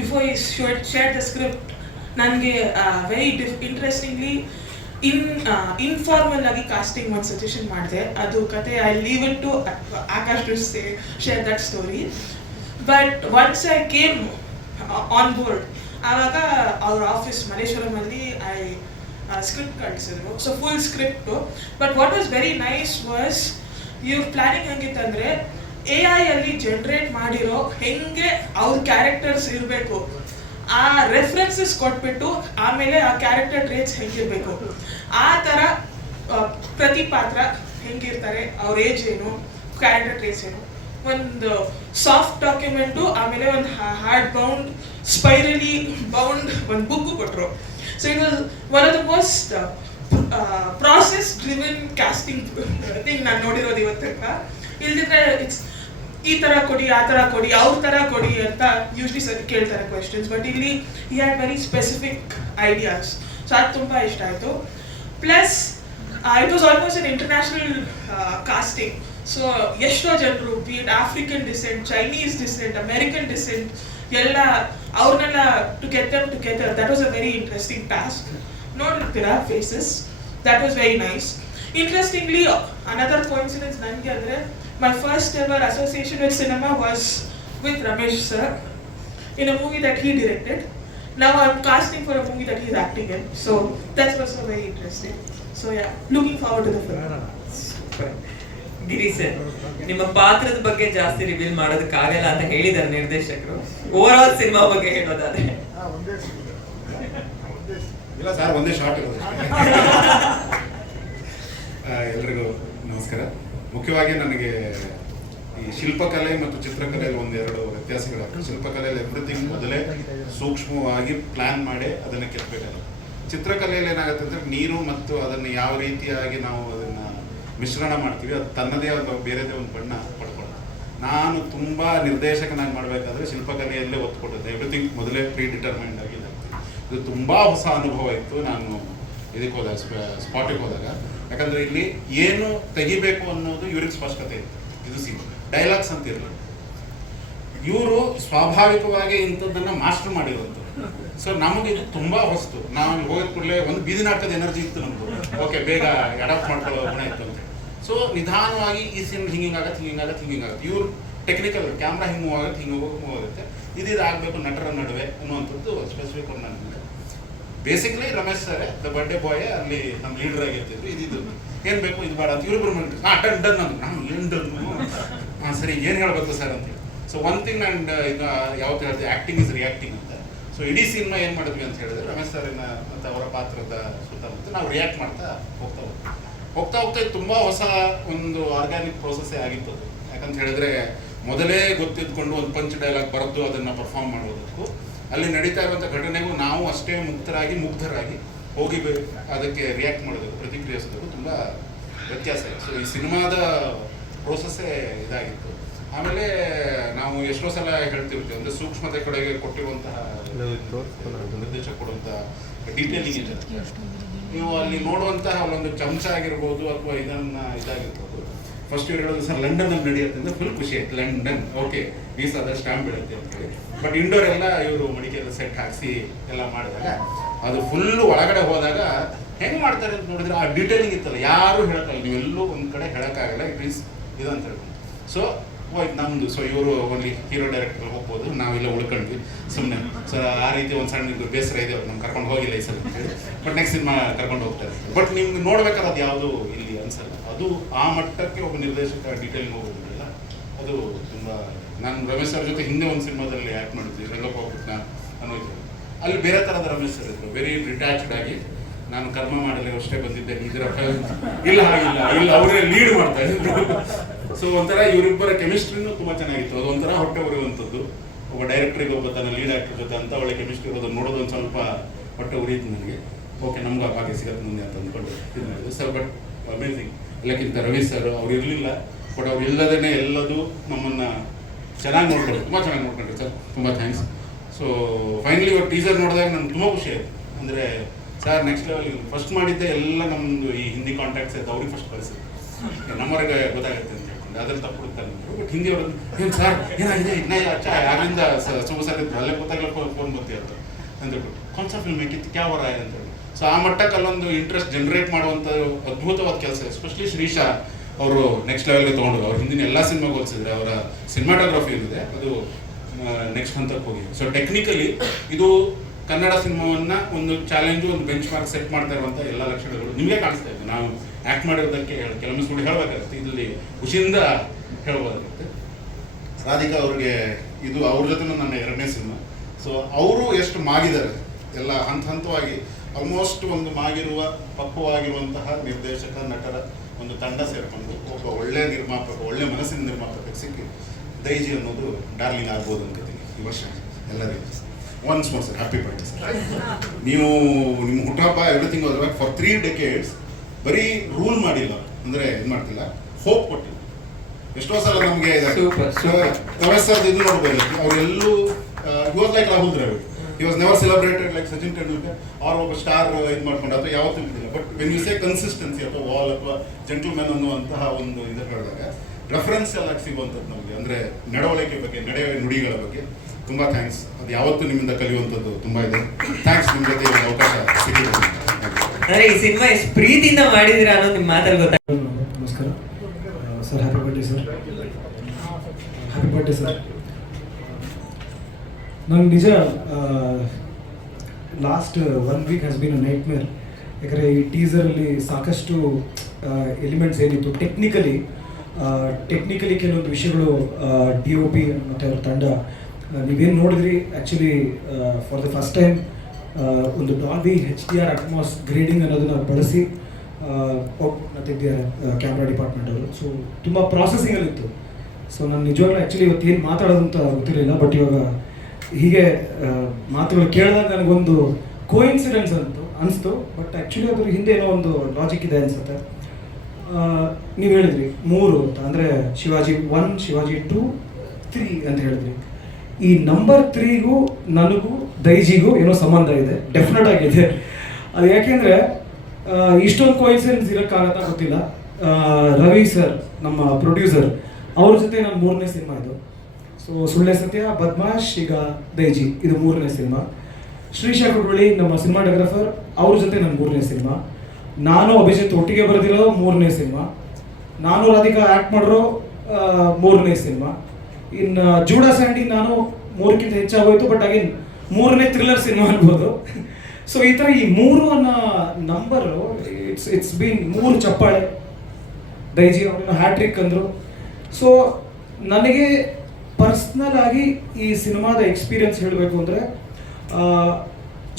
before ಈ ಶೇರ್ ದ ಸ್ಕ್ರಿಪ್ಟ್ ನನಗೆ ವೆರಿ ಇಂಟ್ರೆಸ್ಟಿಂಗ್ಲಿ ಇನ್ಫಾರ್ಮಲ್ ಆಗಿ ಕಾಸ್ಟಿಂಗ್ ಒಂದು ಸಜೆಷನ್ ಮಾಡಿದೆ. ಅದು ಕತೆ I leave it to Akash to share that story. But once I came on board, ಆವಾಗ ಅವ್ರ ಆಫೀಸ್ ಮಲ್ಲೇಶ್ವರಮಲ್ಲಿ ಸ್ಕ್ರಿಪ್ಟ್ ಕಳಿಸಿದ್ರು. So full script. But what was very nice was ಇವ್ರ ಪ್ಲಾನಿಂಗ್ ಹೆಂಗಿತ್ತಂದರೆ AI ಅಲ್ಲಿ ಜನ್ರೇಟ್ ಮಾಡಿರೋ ಹೆಂಗೆ ಅವ್ರ ಕ್ಯಾರೆಕ್ಟರ್ಸ್ ಇರಬೇಕು, ಆ ರೆಫರೆನ್ಸಸ್ ಕೊಟ್ಬಿಟ್ಟು ಆಮೇಲೆ ಆ ಕ್ಯಾರೆಕ್ಟರ್ ಟ್ರೇಟ್ಸ್ ಹೆಂಗಿರಬೇಕು, ಆ ಥರ ಪ್ರತಿ ಪಾತ್ರ ಹೆಂಗಿರ್ತಾರೆ, ಅವ್ರ ಏಜ್ ಏನು, ಕ್ಯಾರೆಕ್ಟರ್ ಟ್ರೇಟ್ಸ್ ಏನು, ಒಂದು ಸಾಫ್ಟ್ ಡಾಕ್ಯುಮೆಂಟು, ಆಮೇಲೆ ಒಂದು ಹಾರ್ಡ್ ಬೌಂಡ್ ಸ್ಪೈರಲಿ ಬೌಂಡ್ ಒಂದು ಬುಕ್ಕು ಕೊಟ್ಟರು. So it was one of the most process driven casting thing ನಾನು ನೋಡಿರೋದು ಇವತ್ತಕ್ಕ. ಇಲ್ದಿದ್ರೆ ಇಟ್ಸ್ ಈ ಥರ ಕೊಡಿ, ಆ ಥರ ಕೊಡಿ, ಅವ್ರ ಥರ ಕೊಡಿ ಅಂತ ಯೂಶ್ವಲಿ ಸರ್ ಕೇಳ್ತಾರೆ ಕ್ವೆಶನ್ಸ್. ಬಟ್ ಇಲ್ಲಿ he had very specific ideas. So ಅದು ತುಂಬ ಇಷ್ಟ ಆಯಿತು. Plus it was almost an international casting. So ಎಷ್ಟೋ ಜನರು, be it African descent, Chinese descent, American descent, ಎಲ್ಲ ಅವ್ರನ್ನೆಲ್ಲ to get them together. That was a very interesting task. ನೋಡಿರ್ತೀರಾ faces, that was very nice. Interestingly another coincidence ನನಗೆ ಅಂದರೆ, my first ever association with cinema was with Ramesh sir in a movie that he directed. Now I'm casting for a movie that he's acting in. So that's also very interesting. So yeah, looking forward to the film. Super. Giri sir, ನಿಮ್ಮ ಪಾತ್ರದ ಬಗ್ಗೆ ಜಾಸ್ತಿ reveal ಮಾಡೋದಕ್ಕಾಗಲ್ಲ ಅಂತ ಹೇಳಿದ್ದಾರೆ ನಿರ್ದೇಶಕರು. Over all cinema ಬಗ್ಗೆ ಹೇಳೋದಾದ್ರೆ ಇಲ್ಲ ಸರ್, ಒಂದೇ ಶಾರ್ಟ್ ಇರೋದು. ಎಲ್ರಿಗೂ ನಮಸ್ಕಾರ. ಮುಖ್ಯವಾಗಿ ನನಗೆ ಈ ಶಿಲ್ಪಕಲೆ ಮತ್ತು ಚಿತ್ರಕಲೆಯಲ್ಲಿ ಒಂದೆರಡು ವ್ಯತ್ಯಾಸಗಳು. ಶಿಲ್ಪಕಲೆಯಲ್ಲಿ ಎವ್ರಿಥಿಂಗ್ ಮೊದಲೇ ಸೂಕ್ಷ್ಮವಾಗಿ ಪ್ಲ್ಯಾನ್ ಮಾಡಿ ಅದನ್ನು ಕೆತ್ತಬೇಕಾಗುತ್ತೆ. ಚಿತ್ರಕಲೆಯಲ್ಲಿ ಏನಾಗುತ್ತೆ ಅಂದರೆ ನೀರು ಮತ್ತು ಅದನ್ನು ಯಾವ ರೀತಿಯಾಗಿ ನಾವು ಅದನ್ನು ಮಿಶ್ರಣ ಮಾಡ್ತೀವಿ, ಅದು ತನ್ನದೇ ಆದ ಬೇರೆದೇ ಒಂದು ಬಣ್ಣ ಪಡ್ಕೊಳ್ಳೋದು. ನಾನು ತುಂಬ ನಿರ್ದೇಶಕನಾಗಿ ಮಾಡಬೇಕಾದ್ರೆ ಶಿಲ್ಪಕಲೆಯಲ್ಲೇ ಒತ್ತು ಕೊಟ್ಟಿದ್ದೆ. ಎವ್ರಿಥಿಂಗ್ ಮೊದಲೇ ಪ್ರೀ ಡಿಟರ್ಮೈಂಡ್ ಆಗಿದೆ. ಇದು ತುಂಬ ಹೊಸ ಅನುಭವ ಇತ್ತು. ನಾನು ಇದಕ್ಕೆ ಹೋದಾಗ ಸ್ಪಾಟಿಗೆ ಹೋದಾಗ, ಯಾಕಂದರೆ ಇಲ್ಲಿ ಏನು ತೆಗಿಬೇಕು ಅನ್ನೋದು ಇವ್ರಿಗೆ ಸ್ಪಷ್ಟತೆ ಇತ್ತು. ಇದು ಡೈಲಾಗ್ಸ್ ಅಂತ ಇರಲಿಲ್ಲ. ಇವರು ಸ್ವಾಭಾವಿಕವಾಗಿ ಇಂಥದ್ದನ್ನು ಮಾಸ್ಟರ್ ಮಾಡಿರೋದು. ಸೊ ನಮಗೆ ಇದು ತುಂಬ ಹೊಸ್ತು. ನಾವು ಅಲ್ಲಿ ಹೋಗಿದ ಕೂಡಲೇ ಒಂದು ಬೀದಿ ನಾಟಕದ ಎನರ್ಜಿ ಇತ್ತು ನಮಗೂ. ಓಕೆ, ಬೇಗ ಅಡಾಪ್ಟ್ ಮಾಡ್ಕೊಳ್ಳೋ ಗುಣ ಇತ್ತು ಅಂತ. ಸೊ ನಿಧಾನವಾಗಿ ಈ ಸೀನ್ ಹಿಂಗಾಗತ್ತೆ. ಇವ್ರು ಟೆಕ್ನಿಕಲ್ ಕ್ಯಾಮ್ರಾ ಹಿಂಗೆ ಮೂವ್ ಆಗುತ್ತೆ, ಹಿಂಗೆ ಹೋಗುತ್ತೆ. ಇದು ಆಗಬೇಕು ನಟರ ನಡುವೆ ಅನ್ನುವಂಥದ್ದು ಸ್ಪೆಸಿಫಿಕ್ ಒಂದು ನನಗೆ. Basically Ramesh sir the birthday boy ಅಲ್ಲಿ ನಮ್ಮ ಲೀಡರ್ ಆಗಿರ್ತಿದ್ರು. ಇದು ಏನು ಬೇಕು ಇದು ಬೇಡ ಅಂತ ಇವ್ರಿಬ್ರು ಮಾಡಿದ್ರು. ಡನ್ ಅಂತ ನಾನು ಏನು ಡನ್ ಸರಿ ಏನು ಹೇಳಬೇಕು ಸರ್ ಅಂತೇಳಿ. ಸೊ ಒನ್ ಥಿಂಗ್ ಆ್ಯಂಡ್ ಈಗ ಯಾವತ್ತು ಹೇಳ್ತೀವಿ, ಆ್ಯಕ್ಟಿಂಗ್ ಇಸ್ ರಿಯಾಕ್ಟಿಂಗ್ ಅಂತ. ಸೊ ಇಡೀ ಸಿನಿಮಾ ಏನು ಮಾಡಿದ್ವಿ ಅಂತ ಹೇಳಿದ್ರೆ, ರಮೇಶ್ ಸರಿನ ಮತ್ತು ಅವರ ಪಾತ್ರದ ಸುತ್ತಮುತ್ತ ನಾವು ರಿಯಾಕ್ಟ್ ಮಾಡ್ತಾ ಹೋಗ್ತಾ ಇದು ತುಂಬ ಹೊಸ ಒಂದು ಆರ್ಗ್ಯಾನಿಕ್ ಪ್ರೋಸೆಸ್ಸೇ ಆಗಿತ್ತು ಅದು. ಯಾಕಂತ ಹೇಳಿದ್ರೆ ಮೊದಲೇ ಗೊತ್ತಿದ್ಕೊಂಡು ಒಂದು ಪಂಚ್ ಡೈಲಾಗ್ ಬರೆದು ಅದನ್ನು ಪರ್ಫಾರ್ಮ್ ಮಾಡೋದಕ್ಕೂ ಅಲ್ಲಿ ನಡೀತಾ ಇರುವಂಥ ಘಟನೆಗೂ ನಾವು ಅಷ್ಟೇ ಮುಗ್ಧರಾಗಿ ಹೋಗಿ ಅದಕ್ಕೆ ರಿಯಾಕ್ಟ್ ಮಾಡೋದಕ್ಕೂ ಪ್ರತಿಕ್ರಿಯಿಸೋದಕ್ಕೂ ತುಂಬ ವ್ಯತ್ಯಾಸ ಇದೆ. ಸೊ ಈ ಸಿನಿಮಾದ ಪ್ರೋಸೆಸ್ಸೇ ಇದಾಗಿತ್ತು. ಆಮೇಲೆ ನಾವು ಎಷ್ಟೋ ಸಲ ಹೇಳ್ತಿರ್ತೀವಿ, ಅಂದರೆ ಸೂಕ್ಷ್ಮತೆ ಕಡೆಗೆ ಕೊಟ್ಟಿರುವಂತಹ ನಿರ್ದೇಶಕ ಕೊಡುವಂತಹ ಡೀಟೇಲಿಂಗ್ ಇದೆ. ನೀವು ಅಲ್ಲಿ ನೋಡುವಂತಹ ಒಂದು ಚಮಚ ಆಗಿರ್ಬೋದು ಅಥವಾ ಇದಾಗಿರ್ಬೋದು. ಫಸ್ಟ್ ಇವ್ರು ಹೇಳೋದು ಸರ್ ಲಂಡನಲ್ಲಿ ನಡೆಯುತ್ತೆ ಅಂದರೆ ಫುಲ್ ಖುಷಿ ಆಯ್ತು. ಲಂಡನ್ ಓಕೆ, ವೀಸಾದ ಸ್ಟ್ಯಾಂಪ್ ಬೀಳುತ್ತೆ ಅಂತ ಹೇಳಿ. ಬಟ್ ಇಂಡೋರ್ ಎಲ್ಲ ಇವರು ಮಡಿಕೆಲ್ಲ ಸೆಟ್ ಹಾಕಿಸಿ ಎಲ್ಲ ಮಾಡಿದಾಗ ಅದು ಫುಲ್ಲು ಒಳಗಡೆ ಹೋದಾಗ ಹೆಂಗೆ ಮಾಡ್ತಾರೆ ಅಂತ ನೋಡಿದ್ರೆ ಆ ಡೀಟೇಲಿಂಗ್ ಇತ್ತಲ್ಲ, ಯಾರು ಹೇಳಕ್ಕಲ್ಲ, ನೀವೆಲ್ಲೂ ಒಂದು ಕಡೆ ಹೇಳೋಕ್ಕಾಗಲ್ಲ. ಇಟ್ ಈಸ್ ಇದು ಅಂತ ಹೇಳ್ಬೋದು. ಸೊ ಇದು ನಮ್ಮದು. ಸೊ ಇವರು ಓನ್ಲಿ ಹೀರೋ ಡೈರೆಕ್ಟರ್ ಹೋಗ್ಬೋದು, ನಾವೆಲ್ಲ ಉಳ್ಕೊಂಡ್ವಿ ಸುಮ್ಮನೆ. ಸೊ ಆ ರೀತಿ ಒಂದು ಸಣ್ಣ ಬೇಸರ ಇದೆ, ಅವ್ರು ನಮ್ಗೆ ಕರ್ಕೊಂಡು ಹೋಗಿಲ್ಲ ಈ ಸಲ ಅಂತೇಳಿ. ಬಟ್ ನೆಕ್ಸ್ಟ್ ಸಿನಿಮಾ ಕರ್ಕೊಂಡು ಹೋಗ್ತಾರೆ. ಬಟ್ ನಿಮ್ಗೆ ನೋಡ್ಬೇಕಾದ್ರೆ ಅದು ಯಾವುದು ಇಲ್ಲಿ ಅನ್ಸಲ್ಲ. ಅದು ಆ ಮಟ್ಟಕ್ಕೆ ಒಬ್ಬ ನಿರ್ದೇಶಕ ಡೀಟೇಲಿಂಗ್ ಹೋಗೋದಿಲ್ಲ. ಅದು ತುಂಬ. ನಾನು ರಮೇಶ್ ಅವ್ರ ಜೊತೆ ಹಿಂದೆ ಒಂದು ಸಿನಿಮಾದಲ್ಲಿ ಆ್ಯಕ್ಟ್ ಮಾಡಿದ್ವಿ, ರಂಗಪ್ಪ ಹೋಗ್ಬಿಟ್ಟು ಅನ್ನೋದು. ಅಲ್ಲಿ ಬೇರೆ ಥರದ ರಮೇಶ್ ಸರ್ ಇದ್ರು, ವೆರಿ ಡಿಟ್ಯಾಚ್ಡ್ ಆಗಿ. ನಾನು ಕರ್ಮ ಮಾಡಲಿ ಅಷ್ಟೇ ಬಂದಿದ್ದೇನೆ, ಇದರ ಇಲ್ಲ ಅವರೇ ಲೀಡ್ ಮಾಡ್ತಾ ಇದ್ರು. ಸೊ ಒಂಥರ ಇವರಿಬ್ಬರ ಕೆಮಿಸ್ಟ್ರಿನೂ ತುಂಬ ಚೆನ್ನಾಗಿತ್ತು. ಅದು ಒಂಥರ ಹೊಟ್ಟೆ ಉರಿಯುವಂಥದ್ದು. ಒಬ್ಬ ಡೈರೆಕ್ಟ್ರಿಗೆ ಒಬ್ಬ ತನ್ನ ಲೀಡ್ ಆ್ಯಕ್ಟರ್ ಜೊತೆ ಅಂತ ಒಳ್ಳೆ ಕೆಮಿಸ್ಟ್ರಿ ಇರೋದನ್ನು ನೋಡೋದು ಒಂದು ಸ್ವಲ್ಪ ಹೊಟ್ಟೆ ಉರಿಯಿತು ನನಗೆ. ಓಕೆ, ನಮ್ಗೆ ಆ ಭಾಗ್ಯ ಸಿಗತ್ತೆ ಮುಂದೆ ಅಂತ ಅಂದ್ಕೊಂಡು ಇದು ಮಾಡಿದ್ರು ಸರ್. But amazing. ಎಲ್ಲಕ್ಕಿಂತ ರವಿ ಸರ್ ಅವ್ರು ಇರಲಿಲ್ಲ, ಬಟ್ ಅವ್ರು ಇಲ್ಲದೇ ಎಲ್ಲದೂ ನಮ್ಮನ್ನು ಚೆನ್ನಾಗಿ ನೋಡ್ಕೊಂಡ್ರು, ತುಂಬ ಚೆನ್ನಾಗಿ ನೋಡ್ಕೊಂಡ್ರು ಸರ್. ತುಂಬ ಥ್ಯಾಂಕ್ಸ್. ಸೊ ಫೈನಲಿ ಇವಾಗ ಟೀಸರ್ ನೋಡಿದಾಗ ನನಗೆ ತುಂಬ ಖುಷಿ ಆಯಿತು. ಅಂದರೆ ಸರ್ ನೆಕ್ಸ್ಟ್ ಲೆವೆಲ್ ಫಸ್ಟ್ ಮಾಡಿದ್ದೆ ಎಲ್ಲ ನಮ್ಮದು ಈ ಹಿಂದಿ ಕಾಂಟ್ಯಾಕ್ಟ್ಸ್ ಆಯ್ತು, ಅವ್ರಿಗೆ ಫಸ್ಟ್ ಕಳಿಸಿದ್ರು. ನಮ್ಮವರೆಗೆ ಗೊತ್ತಾಗುತ್ತೆ ಅಂತ ಹೇಳ್ಕೊಂಡು ಅದ್ರಲ್ಲಿ ತಪ್ಪು ಹುಡುಕ್ತಾರೆ. ಬಟ್ ಹಿಂದಿ ಅವ್ರದ್ದು ಏನು ಸರ್ ಏನಾಗಿದೆ ಇನ್ನೂ ಯಾರಿಂದ ಶುಭ ಸರ್ ಇತ್ತು ಅಲ್ಲೇ ಗೊತ್ತಾಗಲ್ಲ ಫೋನ್ ಬರ್ತಿತ್ತು ಅಂತ ಹೇಳ್ಬಿಟ್ಟು ಕಾನ್ಸಾ ಫಿಲ್ಮ್ ಬೇಕಿತ್ತು ಕ್ಯಾವರ ಅಂತ ಹೇಳಿ. ಸೊ ಆ ಮಟ್ಟಕ್ಕೆ ಅಲ್ಲೊಂದು ಇಂಟ್ರೆಸ್ಟ್ ಜನರೇಟ್ ಮಾಡುವಂಥ ಅದ್ಭುತವಾದ ಕೆಲಸ. ಎಸ್ಪೆಷಲಿ ಶ್ರೀಶಾ ಅವರು ನೆಕ್ಸ್ಟ್ ಲೆವೆಲ್ಗೆ ತೊಗೊಂಡ್ರು. ಅವ್ರು ಹಿಂದಿನ ಎಲ್ಲ ಸಿನಿಮಾಗೆ ಹೋಲಿಸಿದ್ರೆ ಅವರ ಸಿನಿಮಾಟೋಗ್ರಫಿ ಏನಿದೆ ಅದು ನೆಕ್ಸ್ಟ್ ಹಂತಕ್ಕೆ ಹೋಗಿ. ಸೊ ಟೆಕ್ನಿಕಲಿ ಇದು ಕನ್ನಡ ಸಿನಿಮಾವನ್ನು ಒಂದು ಚಾಲೆಂಜು, ಒಂದು ಬೆಂಚ್ ಮಾರ್ಕ್ ಸೆಟ್ ಮಾಡ್ತಾ ಇರುವಂಥ ಎಲ್ಲ ಲಕ್ಷಣಗಳು ನಿಮಗೆ ಕಾಣಿಸ್ತಾ ಇತ್ತು. ನಾವು ಆ್ಯಕ್ಟ್ ಮಾಡಿರೋದಕ್ಕೆ ಕೆಲವೊಮ್ಮೆ ಸುಳ್ಳು ಹೇಳಬೇಕಾಗುತ್ತೆ, ಇದರಲ್ಲಿ ಖುಷಿಯಿಂದ ಹೇಳ್ಬೋದಾಗುತ್ತೆ. ರಾಧಿಕಾ ಅವ್ರಿಗೆ ಇದು ಅವ್ರ ಜೊತೆ ನನ್ನ 2ನೇ ಸಿನಿಮಾ. ಸೊ ಅವರು ಎಷ್ಟು ಮಾಗಿದ್ದಾರೆ ಎಲ್ಲ ಹಂತವಾಗಿ, ಆಲ್ಮೋಸ್ಟ್ ಒಂದು ಮಾಗಿರುವ ಪಕ್ವವಾಗಿರುವಂತಹ ನಿರ್ದೇಶಕ ನಟರ ಒಂದು ತಂಡ ಸೇರಿಕೊಂಡು ಒಬ್ಬ ಒಳ್ಳೆಯ ನಿರ್ಮಾಪಕ, ಒಳ್ಳೆಯ ಮನಸ್ಸಿನ ನಿರ್ಮಾಪಕ ಸಿಕ್ಕಿ ದೈಜಿ ಅನ್ನೋದು ಡಾರ್ಲಿಂಗ್ ಆಗ್ಬೋದು ಅನ್ಕೋತೀನಿ ಈ ವರ್ಷ ಎಲ್ಲರಿಗೂ. Once more sir, happy birthday sir. ನೀವು ನಿಮ್ಮ ಹುಟ್ಟುಹಬ್ಬ ಎವ್ರಿಥಿಂಗ್ ಹೋದ್ರೆ ಫಾರ್ 3 decades ಬರೀ ರೂಲ್ ಮಾಡಿಲ್ಲ, ಅಂದರೆ ಇದು ಮಾಡ್ತಿಲ್ಲ, ಹೋಪ್ ಕೊಟ್ಟಿಲ್ಲ. ಎಷ್ಟೋ ಸಲ ನಮಗೆ ರಮೇಶ್ ಸರ್ ಇದು ನೋಡ್ಬೋದು, ಅವರೆಲ್ಲೂ he was like Rahul Dravid. He was never celebrated like Sachin Tendulkar ಅವ್ರ ಒಬ್ಬ ಸ್ಟಾರ್ ಇದು ಮಾಡ್ಕೊಂಡು ಅಥವಾ ಯಾವತ್ತೂ ಇದ್ದಿಲ್ಲ. But when you say consistency ಅಥವಾ ವಾಲ್ ಅಥವಾ ಜೆಂಟಲ್ಮೆನ್ ಅನ್ನುವಂತಹ ಒಂದು ಇದು ಹೇಳಿದಾಗ ರೆಫರೆನ್ಸ್ ಎಲ್ಲ ಸಿಗುವಂಥದ್ದು ನಮಗೆ, ಅಂದರೆ ನಡವಳಿಕೆ ಬಗ್ಗೆ, ನುಡಿಗಳ ಬಗ್ಗೆ ತುಂಬ ಥ್ಯಾಂಕ್ಸ್. ಅದು ಯಾವತ್ತೂ ನಿಮ್ಮಿಂದ ಕಲಿಯುವಂಥದ್ದು ತುಂಬ ಇದೆ. ಥ್ಯಾಂಕ್ಸ್, ನಿಮ್ಮ ಜೊತೆ ಒಂದು ಅವಕಾಶ ಸಿಕ್ಕಿದೆ. ಅಂದರೆ ಈ ಸಿನಿಮಾ ಎಷ್ಟು ಪ್ರೀತಿಯಿಂದ ಮಾಡಿದ್ದೀರಾ ಅನ್ನೋದು ನಿಮ್ಮ ಮಾತಲ್ಲಿ ಗೊತ್ತಾಗ. ನಮಸ್ಕಾರ sir, happy birthday sir. Happy birthday sir. ನಂಗೆ ನಿಜ last 1 week has been a night ಮೇರ್. ಯಾಕಂದರೆ ಈ ಟೀಸರಲ್ಲಿ ಸಾಕಷ್ಟು ಎಲಿಮೆಂಟ್ಸ್ ಏನಿತ್ತು ಟೆಕ್ನಿಕಲಿ ಕೆಲವೊಂದು ವಿಷಯಗಳು DOP ಮತ್ತು ಅವ್ರ ತಂಡ ನೀವೇನು ನೋಡಿದ್ರಿ. Actually for the first time ಒಂದು ಡಾಲ್ಬಿ HDR ಅಟ್ಮಾಸ್ ಗ್ರೇಡಿಂಗ್ ಅನ್ನೋದನ್ನ ಬಳಸಿ ತೆಗ್ದಿದ್ದಾರೆ ಕ್ಯಾಮ್ರಾ ಡಿಪಾರ್ಟ್ಮೆಂಟ್ ಅವರು. ಸೊ ತುಂಬ ಪ್ರಾಸೆಸಿಂಗಲ್ಲಿತ್ತು. ಸೊ ನಾನು ನಿಜವಾಗ್ಲೂ ಆ್ಯಕ್ಚುಲಿ ಇವತ್ತು ಏನು ಮಾತಾಡೋದು ಅಂತ ಗೊತ್ತಿರಲಿಲ್ಲ. ಬಟ್ ಇವಾಗ ಹೀಗೆ ಮಾತುಗಳು ಕೇಳಿದಾಗ ನನಗೊಂದು ಕೋಇನ್ಸಿಡೆನ್ಸ್ ಅನಿಸ್ತು. ಬಟ್ ಆ್ಯಕ್ಚುಲಿ ಅದ್ರ ಹಿಂದೆ ಏನೋ ಒಂದು ಲಾಜಿಕ್ ಇದೆ ಅನಿಸುತ್ತೆ. ನೀವು ಹೇಳಿದ್ರಿ 3 ಅಂತ, ಅಂದರೆ ಶಿವಾಜಿ 1, ಶಿವಾಜಿ 2, 3 ಅಂತ ಹೇಳಿದ್ರಿ. ಈ ನಂಬರ್ 3ಗೂ ನನಗೂ ದೈಜಿಗೂ ಏನೋ ಸಂಬಂಧ ಇದೆ, ಡೆಫಿನೆಟ್ ಆಗಿದೆ. ಅದು ಯಾಕೆಂದರೆ ಇಷ್ಟೊಂದು ಕೋಇನ್ಸಿಡೆನ್ಸ್ ಇರೋಕ್ಕಾಗತ್ತಾ ಗೊತ್ತಿಲ್ಲ. ರವಿ ಸರ್ ನಮ್ಮ ಪ್ರೊಡ್ಯೂಸರ್, ಅವ್ರ ಜೊತೆ ನನ್ನ 3ನೇ ಸಿನಿಮಾ ಇದು. ಸೊ ಸುಳ್ಳೆ ಸತ್ಯ, ಬದ್ಮಾಶ್, ಈಗ ದೈಜಿ, ಇದು 3ನೇ ಸಿನಿಮಾ. ಶ್ರೀಶಾ ಕುಡ್ಬಳ್ಳಿ ನಮ್ಮ ಸಿನಿಮಾಟೋಗ್ರಫರ್, ಅವ್ರ ಜೊತೆ ನನ್ನ 3ನೇ ಸಿನಿಮಾ. ನಾನು ಅಭಿಜಿತ್ ಒಟ್ಟಿಗೆ ಬರೆದಿರೋ 3ನೇ ಸಿನಿಮಾ. ನಾನು ರಾಧಿಕಾ ಆ್ಯಕ್ಟ್ ಮಾಡಿರೋ 3ನೇ ಸಿನಿಮಾ. ಇನ್ನು ಜೂಡಾ ಸ್ಯಾಂಡಿ ನಾನು 3ಕ್ಕಿಂತ ಹೆಚ್ಚಾಗೋಯ್ತು, ಬಟ್ ಅಗೇನ್ 3ನೇ ಥ್ರಿಲ್ಲರ್ ಸಿನಿಮಾ ಅನ್ಬೋದು. ಸೊ ಈ ಥರ ಈ 3 ಅನ್ನೋ ನಂಬರು ಇಟ್ಸ್ ಬೀನ್ 3 ಚಪ್ಪಾಳೆ. ದೈಜಿ ಅವ್ರನ್ನ ಹ್ಯಾಟ್ರಿಕ್ ಅಂದರು. ಸೊ ನನಗೆ ಪರ್ಸ್ನಲ್ ಆಗಿ ಈ ಸಿನಿಮಾದ ಎಕ್ಸ್ಪೀರಿಯನ್ಸ್ ಹೇಳಬೇಕು ಅಂದರೆ,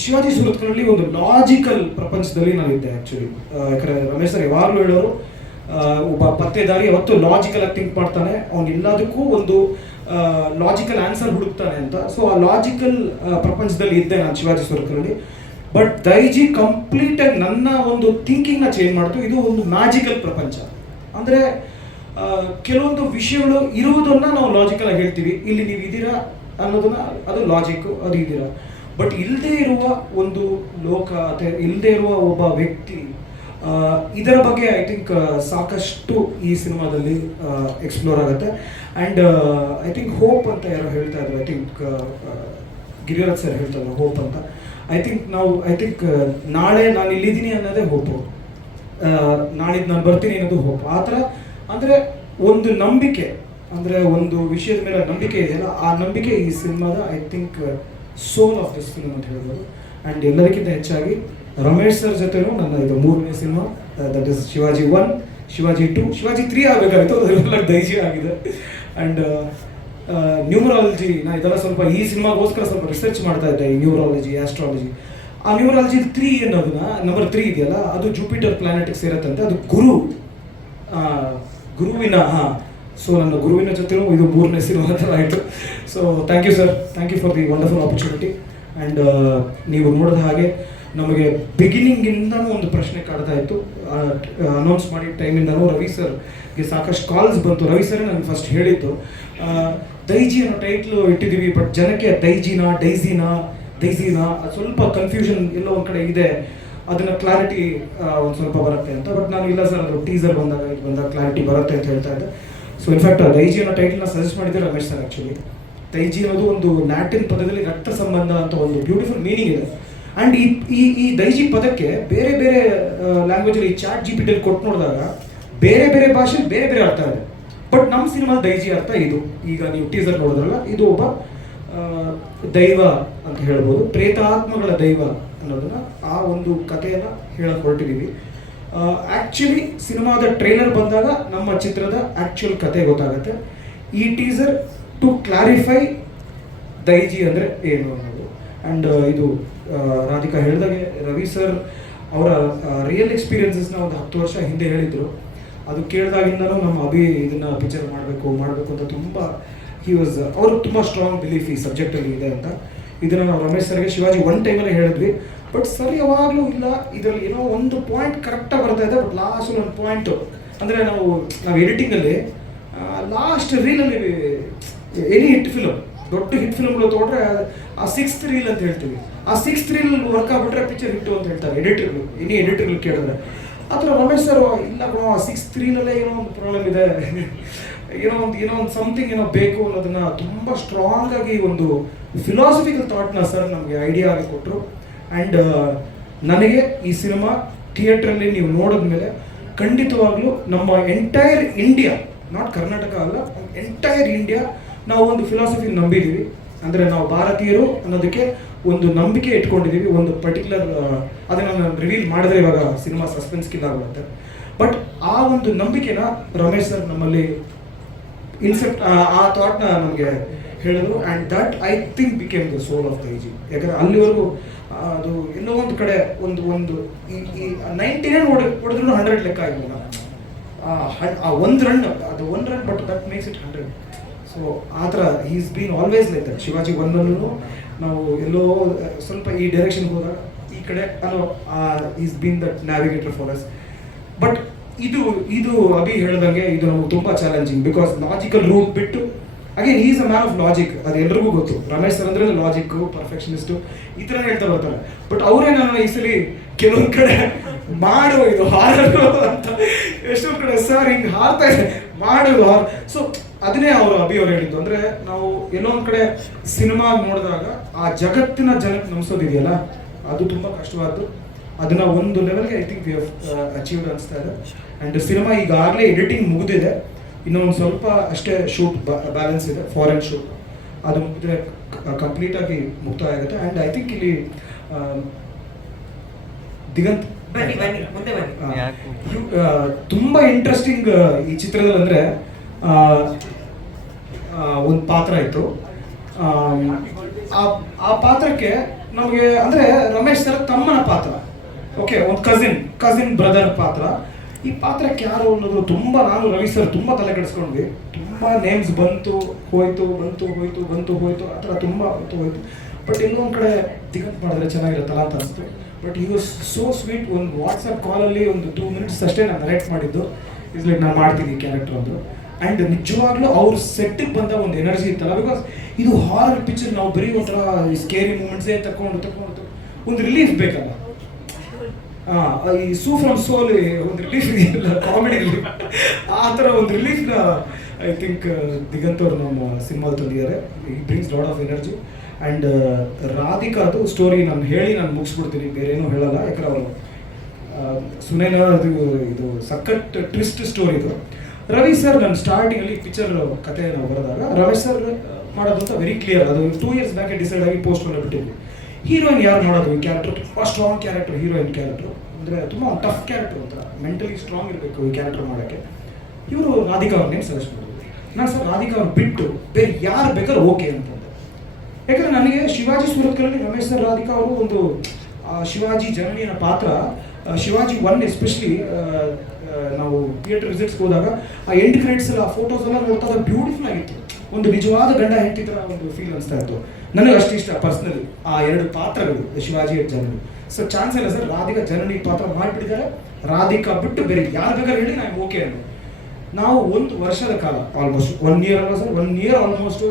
ಶಿವಾಜಿ ಸುರತ್ಕಲಲ್ಲಿ ಒಂದು ಲಾಜಿಕಲ್ ಪ್ರಪಂಚದಲ್ಲಿ ನಾನಿದ್ದೆ ಆ್ಯಕ್ಚುಲಿ. ಯಾಕಂದರೆ ರಮೇಶ್ ಸರ್ ಯಾವಾಗಲೂ ಹೇಳೋರು, ಒಬ್ಬ ಪತ್ತೇದಾರಿ ಯಾವತ್ತು ಲಾಜಿಕಲ್ ಆಗಿ ಥಿಂಕ್ ಮಾಡ್ತಾನೆ, ಎಲ್ಲದಕ್ಕೂ ಒಂದು ಲಾಜಿಕಲ್ ಆನ್ಸರ್ ಹುಡುಕ್ತಾನೆ ಅಂತ. ಸೊ ಆ ಲಾಜಿಕಲ್ ಪ್ರಪಂಚದಲ್ಲಿ ಇದ್ದೆ ನಾನು ಶಿವಾಜಿ ಸುರತ್ಕಲಲ್ಲಿ. ಬಟ್ ದೈಜಿ ಕಂಪ್ಲೀಟಾಗಿ ನನ್ನ ಒಂದು ಥಿಂಕಿಂಗ್ನ ಚೇಂಜ್ ಮಾಡ್ತು. ಇದು ಒಂದು ಮ್ಯಾಜಿಕಲ್ ಪ್ರಪಂಚ. ಅಂದರೆ ಕೆಲವೊಂದು ವಿಷಯಗಳು ಇರುವುದನ್ನು ನಾವು ಲಾಜಿಕಲ್ ಆಗಿ ಹೇಳ್ತೀವಿ, ಇಲ್ಲಿ ನೀವು ಇದ್ದೀರಾ ಅನ್ನೋದನ್ನ, ಅದು ಲಾಜಿಕ್ಕು, ಅದು ಇದ್ದೀರಾ. ಬಟ್ ಇಲ್ಲದೆ ಇರುವ ಒಂದು ಲೋಕ ಅಥವಾ ಇಲ್ಲದೆ ಇರುವ ಒಬ್ಬ ವ್ಯಕ್ತಿ, ಇದರ ಬಗ್ಗೆ ಐ ಥಿಂಕ್ ಸಾಕಷ್ಟು ಈ ಸಿನಿಮಾದಲ್ಲಿ ಎಕ್ಸ್ಪ್ಲೋರ್ ಆಗುತ್ತೆ. ಆ್ಯಂಡ್ ಐ ಥಿಂಕ್ ಹೋಪ್ ಅಂತ ಯಾರೋ ಹೇಳ್ತಾ ಇದ್ರು, ಐ ಥಿಂಕ್ ಗಿರಿರಾಜ್ ಸರ್ ಹೇಳ್ತಾರೆ ಹೋಪ್ ಅಂತ. ಐ ಥಿಂಕ್ ನಾಳೆ ನಾನು ಇಲ್ಲಿದ್ದೀನಿ ಅನ್ನೋದೇ ಹೋಪು, ನಾಳಿದ್ದು ನಾನು ಬರ್ತೀನಿ ಅನ್ನೋದು ಹೋಪ್. ಆ ಥರ ಅಂದರೆ ಒಂದು ನಂಬಿಕೆ, ಅಂದರೆ ಒಂದು ವಿಷಯದ ಮೇಲೆ ನಂಬಿಕೆ ಇದೆಯಲ್ಲ, ಆ ನಂಬಿಕೆ ಈ ಸಿನಿಮಾದ I think soul of this film ಅಂತ ಹೇಳ್ಬೋದು. ಆ್ಯಂಡ್ ಎಲ್ಲದಕ್ಕಿಂತ ಹೆಚ್ಚಾಗಿ ರಮೇಶ್ ಸರ್ ಜೊತೆನೂ ನನ್ನ ಇದು 3ನೇ cinema, that is Shivaji 1, Shivaji 2, Shivaji 3 ಆಗಬೇಕಾಗಿತ್ತು, ಅದೆಲ್ಲ ದೈಜಿ ಆಗಿದೆ. ಆ್ಯಂಡ್ ನ್ಯೂಮರಾಲಜಿ, ನಾನು ಇದೆಲ್ಲ ಸ್ವಲ್ಪ ಈ ಸಿನಿಮಾಗೋಸ್ಕರ ಸ್ವಲ್ಪ ರಿಸರ್ಚ್ ಮಾಡ್ತಾ ಇದ್ದೆ, ಈ ನ್ಯೂಮರಾಲಜಿ, ಆಸ್ಟ್ರಾಲಜಿ. ಆ ನ್ಯೂಮರಾಲಜಿ 3 ಅನ್ನೋದನ್ನ, ನಂಬರ್ 3 ಇದೆಯಲ್ಲ, ಅದು ಜುಪಿಟರ್ ಪ್ಲಾನೆಟ್ಗೆ ಸೇರತ್ತಂತೆ, ಅದು ಗುರುವಿನ ಸೊ ನನ್ನ ಗುರುವಿನ ಜೊತೆನೂ ಇದು 3ನೇ ಸಿನಿಮಾ ಥರ ಆಯಿತು. So thank you sir, thank you for the wonderful opportunity. And ನೀವು ನೋಡಿದ ಹಾಗೆ ನಮಗೆ ಬಿಗಿನಿಂಗಿಂದನೂ ಒಂದು ಪ್ರಶ್ನೆ ಕಾಡ್ತಾ ಇತ್ತು. ಅನೌನ್ಸ್ ಮಾಡಿದ ಟೈಮಿಂದನೂ ರವಿ ಸರ್ಗೆ ಸಾಕಷ್ಟು ಕಾಲ್ಸ್ ಬಂತು. ರವಿ ಸರ್ ನನಗೆ ಫಸ್ಟ್ ಹೇಳಿದ್ದು, ದೈಜಿ ಅನ್ನೋ ಟೈಟ್ಲು ಇಟ್ಟಿದ್ದೀವಿ, ಬಟ್ ಜನಕ್ಕೆ ದೈಜಿನಾ ದೈಜಿನಾ ಸ್ವಲ್ಪ ಕನ್ಫ್ಯೂಷನ್ ಎಲ್ಲೋ ಒಂದು ಕಡೆ ಇದೆ, ಅದನ್ನು ಕ್ಲಾರಿಟಿ ಒಂದು ಸ್ವಲ್ಪ ಬರುತ್ತೆ ಅಂತ. ಬಟ್ ನಾನು ಇಲ್ಲ ಸರ್, ಅದು ಟೀಸರ್ ಬಂದಾಗ ಕ್ಲಾರಿಟಿ ಬರುತ್ತೆ ಅಂತ ಹೇಳ್ತಾ ಇದ್ದೆ. ಸೊ ಇನ್ಫ್ಯಾಕ್ಟ್ ದೈಜಿ ಅನ್ನೋ ಟೈಟಲ್ನ ಸಜೆಸ್ಟ್ ಮಾಡಿದ್ದೆ ರಮೇಶ್ ಸರ್. ಆ್ಯಕ್ಚುಲಿ ದೈಜಿ ಅನ್ನೋದು ಒಂದು ಲ್ಯಾಟಿನ್ ಪದದಲ್ಲಿ ರಕ್ತ ಸಂಬಂಧ ಅಂತ ಒಂದು ಬ್ಯೂಟಿಫುಲ್ ಮೀನಿಂಗ್ ಇದೆ. ಆ್ಯಂಡ್ ಈ ದೈಜಿ ಪದಕ್ಕೆ ಬೇರೆ ಬೇರೆ ಲ್ಯಾಂಗ್ವೇಜಲ್ಲಿ ಚಾಟ್ GPT ಕೊಟ್ಟು ನೋಡಿದಾಗ ಬೇರೆ ಬೇರೆ ಭಾಷೆಯಲ್ಲಿ ಬೇರೆ ಬೇರೆ ಅರ್ಥ ಇದೆ. ಬಟ್ ನಮ್ಮ ಸಿನಿಮಾದ ದೈಜಿ ಅರ್ಥ ಇದು. ಈಗ ನೀವು ಟೀಸರ್ ನೋಡಿದ್ರಲ್ಲ, ಇದು ಒಬ್ಬ ದೈವ ಅಂತ ಹೇಳ್ಬೋದು, ಪ್ರೇತಾತ್ಮಗಳ ದೈವ ಅನ್ನೋದನ್ನ, ಆ ಒಂದು ಕಥೆಯನ್ನು ಹೇಳಕ್ಕೆ ಹೊರಟಿದ್ದೀವಿ. ಆ್ಯಕ್ಚುಲಿ ಸಿನಿಮಾದ ಟ್ರೈಲರ್ ಬಂದಾಗ ನಮ್ಮ ಚಿತ್ರದ ಆ್ಯಕ್ಚುಯಲ್ ಕತೆ ಗೊತ್ತಾಗುತ್ತೆ. ಈ ಟೀಸರ್ ಟು ಕ್ಲಾರಿಫೈ ದೈಜಿ ಅಂದರೆ ಏನು ಅನ್ನೋದು. ಆ್ಯಂಡ್ ಇದು ರಾಧಿಕಾ ಹೇಳಿದಾಗೆ ರವಿ ಸರ್ ಅವರ ರಿಯಲ್ ಎಕ್ಸ್ಪೀರಿಯನ್ಸಸ್ನ ಒಂದು 10 ವರ್ಷ ಹಿಂದೆ ಹೇಳಿದರು. ಅದು ಕೇಳಿದಾಗಿಂದನೂ ನಮ್ಮ ಇದನ್ನು ಪಿಕ್ಚರ್ ಮಾಡಬೇಕು ಅಂತ ತುಂಬ ಅವರು ತುಂಬ ಸ್ಟ್ರಾಂಗ್ ಬಿಲೀಫ್ ಈ ಸಬ್ಜೆಕ್ಟಲ್ಲಿ ಇದೆ ಅಂತ. ಇದನ್ನು ನಾವು ರಮೇಶ್ ಸರ್ಗೆ ಶಿವಾಜಿ 1 ಟೈಮಲ್ಲೇ ಹೇಳಿದ್ವಿ. ಬಟ್ ಸರ್ ಯಾವಾಗಲೂ ಇಲ್ಲ, ಇದರಲ್ಲಿ ಏನೋ ಒಂದು ಪಾಯಿಂಟ್ ಕರೆಕ್ಟಾಗಿ ಬರ್ತಾ ಇದೆ, ಬಟ್ ಲಾಸ್ಟ್ ಒಂದು ಪಾಯಿಂಟು ಅಂದರೆ ನಾವು ಎಡಿಟಿಂಗಲ್ಲಿ ಲಾಸ್ಟ್ ರೀಲಲ್ಲಿ ಎನಿ ಹಿಟ್ ಫಿಲಮ್, ದೊಡ್ಡ ಹಿಟ್ ಫಿಲ್ಮ್ಗಳು ತೊಗೊಂಡ್ರೆ ಆ 6th ರೀಲ್ ಅಂತ ಹೇಳ್ತೀವಿ. ಆ 6th ರೀಲ್ ವರ್ಕ್ ಆಗ್ಬಿಟ್ರೆ ಪಿಕ್ಚರ್ ಹಿಟ್ಟು ಅಂತ ಹೇಳ್ತಾರೆ ಎನಿ ಎಡಿಟರ್ಗಳು ಕೇಳಿದ್ರೆ. ಆ ಥರ ರಮೇಶ್ ಸರ್ ಇಲ್ಲ ಕಣೋ, ಆ 6th ರೀಲಲ್ಲೇ ಏನೋ ಒಂದು ಪ್ರಾಬ್ಲಮ್ ಇದೆ, ಏನೋ ಒಂದು ಸಮಥಿಂಗ್ ಏನೋ ಬೇಕು ಅನ್ನೋದನ್ನು ತುಂಬ ಸ್ಟ್ರಾಂಗ್ ಆಗಿ ಒಂದು ಫಿಲಾಸಫಿಕಲ್ ಥಾಟ್ನ ಸರ್ ನಮಗೆ ಐಡಿಯಾ ಆಗಿ ಕೊಟ್ಟರು. ಆ್ಯಂಡ್ ನನಗೆ ಈ ಸಿನಿಮಾ ಥಿಯೇಟ್ರಲ್ಲಿ ನೀವು ನೋಡಿದ್ಮೇಲೆ ಖಂಡಿತವಾಗ್ಲೂ ನಮ್ಮ ಎಂಟೈರ್ ಇಂಡಿಯಾ, ನಾಟ್ ಕರ್ನಾಟಕ ಅಲ್ಲ, ಎಂಟೈರ್ ಇಂಡಿಯಾ ನಾವು ಒಂದು ಫಿಲಾಸಫಿ ನಂಬಿದ್ದೀವಿ. ಅಂದರೆ ನಾವು ಭಾರತೀಯರು ಅನ್ನೋದಕ್ಕೆ ಒಂದು ನಂಬಿಕೆ ಇಟ್ಕೊಂಡಿದ್ದೀವಿ, ಒಂದು ಪರ್ಟಿಕ್ಯುಲರ್, ಅದನ್ನು ನಾನು ರಿವೀಲ್ ಮಾಡಿದ್ರೆ ಇವಾಗ ಸಿನಿಮಾ ಸಸ್ಪೆನ್ಸ್ ಕಿಲ್ ಆಗುತ್ತೆ. ಬಟ್ ಆ ಒಂದು ನಂಬಿಕೆನ ರಮೇಶ್ ಸರ್ ನಮ್ಮಲ್ಲಿ ಆ ಥಾಟ್ನ ನಮಗೆ ಹೇಳಿದ್ರು. And that I think became the soul of Daiji. ಯಾಕಂದರೆ ಅಲ್ಲಿವರೆಗೂ ಅದು ಎಲ್ಲೋ ಒಂದು ಕಡೆ ಒಂದು ಈ 99 ಹೊಡೆದ್ರೂ 100 ಲೆಕ್ಕ ಆಗಿಲ್ಲ. ಆ ಒಂದು ರನ್, ಅದು 1 run, but that makes it 100. So ಆ ಥರ is been always like that. Shivaji 1ನಲ್ಲೂ ನಾವು ಎಲ್ಲೋ ಸ್ವಲ್ಪ ಈ ಡೈರೆಕ್ಷನ್ಗೆ ಹೋದಾಗ ಈ ಕಡೆ is been that navigator for us. But ಇದು ಅಭಿ ಹೇಳ್ದಂಗೆ ಇದು ನಮಗೆ ತುಂಬ ಚಾಲೆಂಜಿಂಗ್, ಬಿಕಾಸ್ ಲಾಜಿಕಲ್ ರೂಟ್ ಬಿಟ್ಟು again is a man of logic, ಅದು ಎಲ್ರಿಗೂ ಗೊತ್ತು. ರಮೇಶ್ ಸರ್ ಅಂದ್ರೆ ಲಾಜಿಕ್, ಪರ್ಫೆಕ್ಷನಿಸ್ಟು ಈ ಥರ ಹೇಳ್ತಾ ಬರ್ತಾರೆ. ಬಟ್ ಅವರೇ ನಾನು ಈ ಸಲ ಕೆಲವೊಂದು ಕಡೆ ಮಾಡು ಇದು ಹಾರರು ಅಂತ ಎಷ್ಟೊಂದು ಕಡೆ ಸರ್ ಹಿಂಗೆ ಹಾರ್ತಾ ಇದೆ ಮಾಡೋದು ಹಾರ್. ಸೊ ಅದನ್ನೇ ಅವರು ಅವ್ರು ಹೇಳಿದ್ದು, ಅಂದರೆ ನಾವು ಎಲ್ಲೊಂದು ಕಡೆ ಸಿನಿಮಾ ನೋಡಿದಾಗ ಆ ಜಗತ್ತಿನ ಜನಕ್ಕೆ ನಂಬಿಸೋದಿದೆಯಲ್ಲ ಅದು ತುಂಬ ಕಷ್ಟವಾದ್ದು. ಅದನ್ನ ಒಂದು ಲೆವೆಲ್ಗೆ I think we have achieved ಅನಿಸ್ತಾ ಇದೆ. ಆ್ಯಂಡ್ ಸಿನಿಮಾ ಈಗಾಗಲೇ ಎಡಿಟಿಂಗ್ ಮುಗಿದಿದೆ, ಇನ್ನೊಂದು ಸ್ವಲ್ಪ ಅಷ್ಟೇ ಶೂಟ್ ಬ್ಯಾಲೆನ್ಸ್ ಇದೆ, ಫಾರೆನ್ ಶೂಟ್. ಅದು ಮುಗಿದ್ರೆ ಕಂಪ್ಲೀಟಾಗಿ ಮುಕ್ತಾಯ ಆಗುತ್ತೆ. ಆ್ಯಂಡ್ ಐ ಥಿಂಕ್ ಇಲ್ಲಿ ದಿಗಂತ್ ಬನ್ನಿ ಮುಂದೆ ಬನ್ನಿ. ತುಂಬ ಇಂಟ್ರೆಸ್ಟಿಂಗ್ ಈ ಚಿತ್ರದಲ್ಲಿ ಅಂದರೆ ಒಂದು ಪಾತ್ರ ಇತ್ತು. ಆ ಪಾತ್ರಕ್ಕೆ ನಮಗೆ ಅಂದರೆ ರಮೇಶ್ ಸರ್ ತಮ್ಮನ ಪಾತ್ರ, ಓಕೆ, ಒಂದು ಕಸಿನ್ ಬ್ರದರ್ ಪಾತ್ರ. ಈ ಪಾತ್ರಕ್ಕೆ ಯಾರು ಅನ್ನೋದು ತುಂಬ ನಾನು ರವಿ ಸರ್ ತುಂಬ ತಲೆ ಕೆಡಿಸ್ಕೊಂಡ್ವಿ. ತುಂಬ ನೇಮ್ಸ್ ಬಂತು ಹೋಯ್ತು ಆ ಥರ ತುಂಬ ಹೋಯ್ತು. ಬಟ್ ಇನ್ನೊಂದು ಕಡೆ ದಿಗಂತ್ ಮಾಡಿದ್ರೆ ಚೆನ್ನಾಗಿರುತ್ತಲ್ಲ ಅಂತ ಅನಿಸ್ತು. ಬಟ್ ಈ ವಾಸ್ ಸೋ ಸ್ವೀಟ್. ಒಂದು ವಾಟ್ಸಪ್ ಕಾಲಲ್ಲಿ ಒಂದು 2 minutes ಅಷ್ಟೇ ನಾನು ನರೇಟ್ ಮಾಡಿದ್ದು. ಇಸ್ ಲೈಕ್ ನಾನು ಮಾಡ್ತೀನಿ ಕ್ಯಾರೆಕ್ಟರ್ ಒಂದು. ಆ್ಯಂಡ್ ನಿಜವಾಗ್ಲೂ ಅವ್ರ ಸೆಟ್ಟಿಗೆ ಬಂದ ಒಂದು ಎನರ್ಜಿ ಇತ್ತಲ್ಲ, ಬಿಕಾಸ್ ಇದು ಹಾರರ್ ಪಿಕ್ಚರ್, ನಾವು ಬರೀ ಒಂಥರ ಸ್ಕೇರಿ ಮೂಮೆಂಟ್ಸೇ ತಗೊಂಡು ಒಂದು ರಿಲೀಫ್ ಬೇಕಲ್ಲ. ಈ ಸೂ ಫ್ರಮ್ ಸೋಲ್ ಒಂದು ರಿಲೀಫ್ ಇದೆಯಲ್ಲ, ಕಾಮಿಡಿ ರಿಲೀಫ್, ಆ ಥರ ಒಂದು ರಿಲೀಫ್ನ ಐ ಥಿಂಕ್ ದಿಗಂತ್ ಅವರು ನಮ್ಮ ಸಿನಿಮಾದಲ್ಲಿ ತಂದಿದ್ದಾರೆ. He brings lot of energy. And ರಾಧಿಕಾದು ಸ್ಟೋರಿ ನಾನು ಮುಗಿಸ್ಬಿಡ್ತೀನಿ, ಬೇರೇನೂ ಹೇಳಲ್ಲ. ಯಾಕಂದ್ರೆ ಅವರು ಸುನೇನ ಇದು ಸಖತ್ ಟ್ವಿಸ್ಟ್ ಸ್ಟೋರಿ ಇದು. ರವಿ ಸರ್ ನಾನು ಸ್ಟಾರ್ಟಿಂಗಲ್ಲಿ ಪಿಕ್ಚರ್ ಕತೆ ನಾವು ಬರೆದಾಗ ರವಿ ಸರ್ ಮಾಡೋದು ಅಂತ ವೆರಿ ಕ್ಲಿಯರ್. ಅದು 2 years ಬ್ಯಾಕೆ ಡಿಸೈಡ್ ಆಗಿ ಪೋಸ್ಟ್ ಮಾಡಿ ಬಿಟ್ಟಿದ್ವಿ. ಹೀರೋಯಿನ್ ಯಾರು ಮಾಡೋದು, ಈ ಕ್ಯಾರೆಕ್ಟರ್ ತುಂಬ ಸ್ಟ್ರಾಂಗ್ ಕ್ಯಾರೆಕ್ಟರ್, ಹೀರೋಯಿನ್ ಕ್ಯಾರೆಕ್ಟರ್ ಅಂದರೆ ತುಂಬ ಟಫ್ ಕ್ಯಾರೆಕ್ಟರ್ ಅಂತ, ಮೆಂಟಲಿ ಸ್ಟ್ರಾಂಗ್ ಇರಬೇಕು ಈ ಕ್ಯಾರೆಕ್ಟರ್ ಮಾಡೋಕ್ಕೆ. ಇವರು ರಾಧಿಕಾ ಅವ್ರ ನೇಮ್ ಸಜೆಸ್ಟ್ ಮಾಡಿದ್ರು. ನಾನು ಸರ್ ರಾಧಿಕಾ ಅವ್ರು ಬಿಟ್ಟು ಬೇರೆ ಯಾರು ಬೇಕಾದ್ರೆ ಓಕೆ ಅಂತಂದೆ. ಯಾಕಂದರೆ ನನಗೆ ಶಿವಾಜಿ ಸುರತ್ಕಲಲ್ಲಿ ರಮೇಶ್ ಸರ್ ರಾಧಿಕಾ ಅವರು ಒಂದು ಶಿವಾಜಿ ಜನನಿಯ ಪಾತ್ರ, ಶಿವಾಜಿ 1 ಎಸ್ಪೆಷಲಿ ನಾವು ಥಿಯೇಟರ್ ವಿಸಿಟ್ಸ್ಗೆ ಹೋದಾಗ ಆ ಎಂಡ್ ಕ್ರೆಡಿಟ್ಸ್ ಎಲ್ಲ ಫೋಟೋಸ್ ಎಲ್ಲ ನೋಡ್ತಾ ಬ್ಯೂಟಿಫುಲ್ ಆಗಿತ್ತು. ಒಂದು ನಿಜವಾದ ಗಂಡ ಹೆಂಡತಿ ಥರ ಒಂದು ಫೀಲ್ ಅನಿಸ್ತಾ ಇತ್ತು ನನಗೆ. ಅಷ್ಟು ಇಷ್ಟ ಪರ್ಸ್ನಲಿ ಆ 2 ಪಾತ್ರಗಳು, ಶಿವಾಜಿ ಜನನಿ. ಸೊ ಚಾನ್ಸ್ ಇಲ್ಲ ಸರ್, ರಾಧಿಕಾ ಜನನಿ ಪಾತ್ರ ಮಾಡಿಬಿಟ್ಟಿದ್ದಾರೆ. ರಾಧಿಕಾ ಬಿಟ್ಟು ಬೇರೆ ಯಾರು ಬೇಕಾದ್ರೆ ಹೇಳಿ ನಾನು ಓಕೆ ಅನ್ನೋ. ನಾವು 1 ವರ್ಷದ ಕಾಲ ಆಲ್ಮೋಸ್ಟ್ 1 year ಅಲ್ಲ ಸರ್, 1 year ಆಲ್ಮೋಸ್ಟು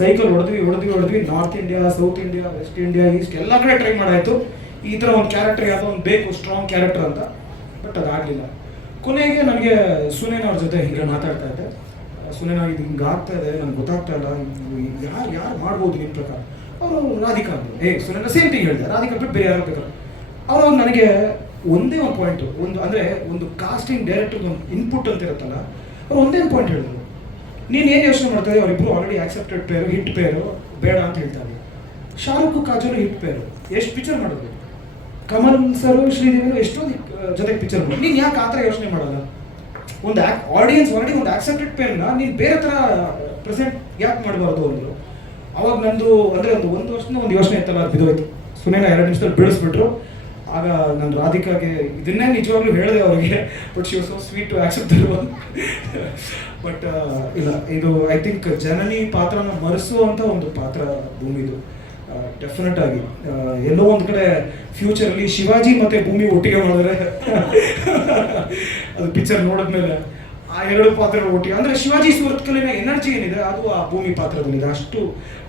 ಸೈಕಲ್ ಹೊಡೆದ್ವಿ. North India, south India, west India, east ಎಲ್ಲ ಕಡೆ ಟ್ರೈ ಮಾಡಾಯಿತು. ಈ ಥರ ಒಂದು ಕ್ಯಾರೆಕ್ಟರ್ ಯಾವುದೋ ಒಂದು ಬೇಕು, ಸ್ಟ್ರಾಂಗ್ ಕ್ಯಾರೆಕ್ಟರ್ ಅಂತ. ಬಟ್ ಅದಾಗಲಿಲ್ಲ. ಕೊನೆಗೆ ನನಗೆ ಸುನೇನ ಅವ್ರ ಜೊತೆ ಹೀಗೆ ಮಾತಾಡ್ತಾ ಇದ್ದೆ. ಸುನೇನ ಇದು ಹಿಂಗೆ ಆಗ್ತಾ ಇದೆ, ನನಗೆ ಗೊತ್ತಾಗ್ತಾ ಇಲ್ಲ, ಯಾರು ಮಾಡ್ಬೋದು ನಿಮ್ಮ ಪ್ರಕಾರ. ಅವರು ರಾಧಿಕಾ ಅಂದರು. ಸುನೇನ ಸೇಮ್ ಥಿಂಗ್ ಹೇಳಿದೆ, ರಾಧಿಕಾ ಬಿಟ್ಟು ಬೇರೆ ಯಾರು ಬೇಕಾದ್ರೆ. ಅವರು ನನಗೆ ಒಂದೇ ಒಂದು ಪಾಯಿಂಟು, ಅಂದರೆ ಒಂದು ಕಾಸ್ಟಿಂಗ್ ಡೈರೆಕ್ಟರ್ ಒಂದು ಇನ್ಪುಟ್ ಅಂತ ಇರುತ್ತಲ್ಲ, ಅವ್ರು ಒಂದೇ ಒಂದು ಪಾಯಿಂಟ್ ಹೇಳಿದ್ರು. ನೀನು ಏನು ಯೋಚನೆ ಮಾಡ್ತಾರೆ, ಅವರಿಬ್ಬರು ಆಲ್ರೆಡಿ ಆಕ್ಸೆಪ್ಟೆಡ್ ಪೇರು, ಹಿಟ್ ಪೇರು, ಬೇಡ ಅಂತ ಹೇಳ್ತಾರೆ. ಶಾರುಖ್ ಕಾಜಲ್ ಹಿಟ್ ಪೇರು, ಎಷ್ಟು ಪಿಕ್ಚರ್ ಮಾಡೋದು. ಕಮಲ್ ಸರ್, ಶ್ರೀದೇವಿ ಎಷ್ಟೊಂದು ಜೊತೆಗೆ ಪಿಕ್ಚರ್ ಮಾಡಿ, ನೀನು ಯಾಕೆ ಆ ಥರ ಯೋಚನೆ ಮಾಡಲ್ಲ? ಒಂದು ಆಡಿಯನ್ಸ್ ಆಲ್ರೆಡಿ ಒಂದು ಆಕ್ಸೆಪ್ಟೆಡ್ ಪೇರ್ನ ನೀನು ಬೇರೆ ಥರ ಪ್ರೆಸೆಂಟ್ ಯಾಕೆ ಮಾಡಬಾರ್ದು ಅಂದರು. ಅವಾಗ ನಂದು ಅಂದರೆ ಒಂದು ವರ್ಷದಿಂದ ಒಂದು ಯೋಚನೆ ಇತ್ತಲ್ಲ, ಅದು ಬಿದ್ದೋಯ್ತು. ಸುನೇನ 2 ನಿಮಿಷದಲ್ಲಿ ಬಿಡಿಸ್ಬಿಟ್ರು. ಆಗ ನಾನು ರಾಧಿಕಾಗೆ ಇದನ್ನೇ ನಿಜವಾಗ್ಲೂ ಹೇಳಿದೆ ಅವರಿಗೆ. But she was so sweet to accept that one. But ಇಲ್ಲ, ಇದು ಐ ಥಿಂಕ್ ಜನನಿ ಪಾತ್ರನ ಮರೆಸುವಂಥ ಒಂದು ಪಾತ್ರ ಭೂಮಿದು. ಡೆಫಿನೆಟ್ ಆಗಿ ಎಲ್ಲೋ ಒಂದು ಕಡೆ ಫ್ಯೂಚರಲ್ಲಿ ಶಿವಾಜಿ ಮತ್ತು ಭೂಮಿ ಒಟ್ಟಿಗೆ ಮಾಡಿದ್ರೆ ಅದು ಪಿಕ್ಚರ್ ನೋಡಿದ್ಮೇಲೆ ಆ 2 ಪಾತ್ರಗಳು ಒಟ್ಟಿಗೆ, ಅಂದರೆ ಶಿವಾಜಿ ಸುರತ್ಕಲಿನ ಎನರ್ಜಿ ಏನಿದೆ ಅದು ಆ ಭೂಮಿ ಪಾತ್ರದಲ್ಲಿದೆ. ಅಷ್ಟು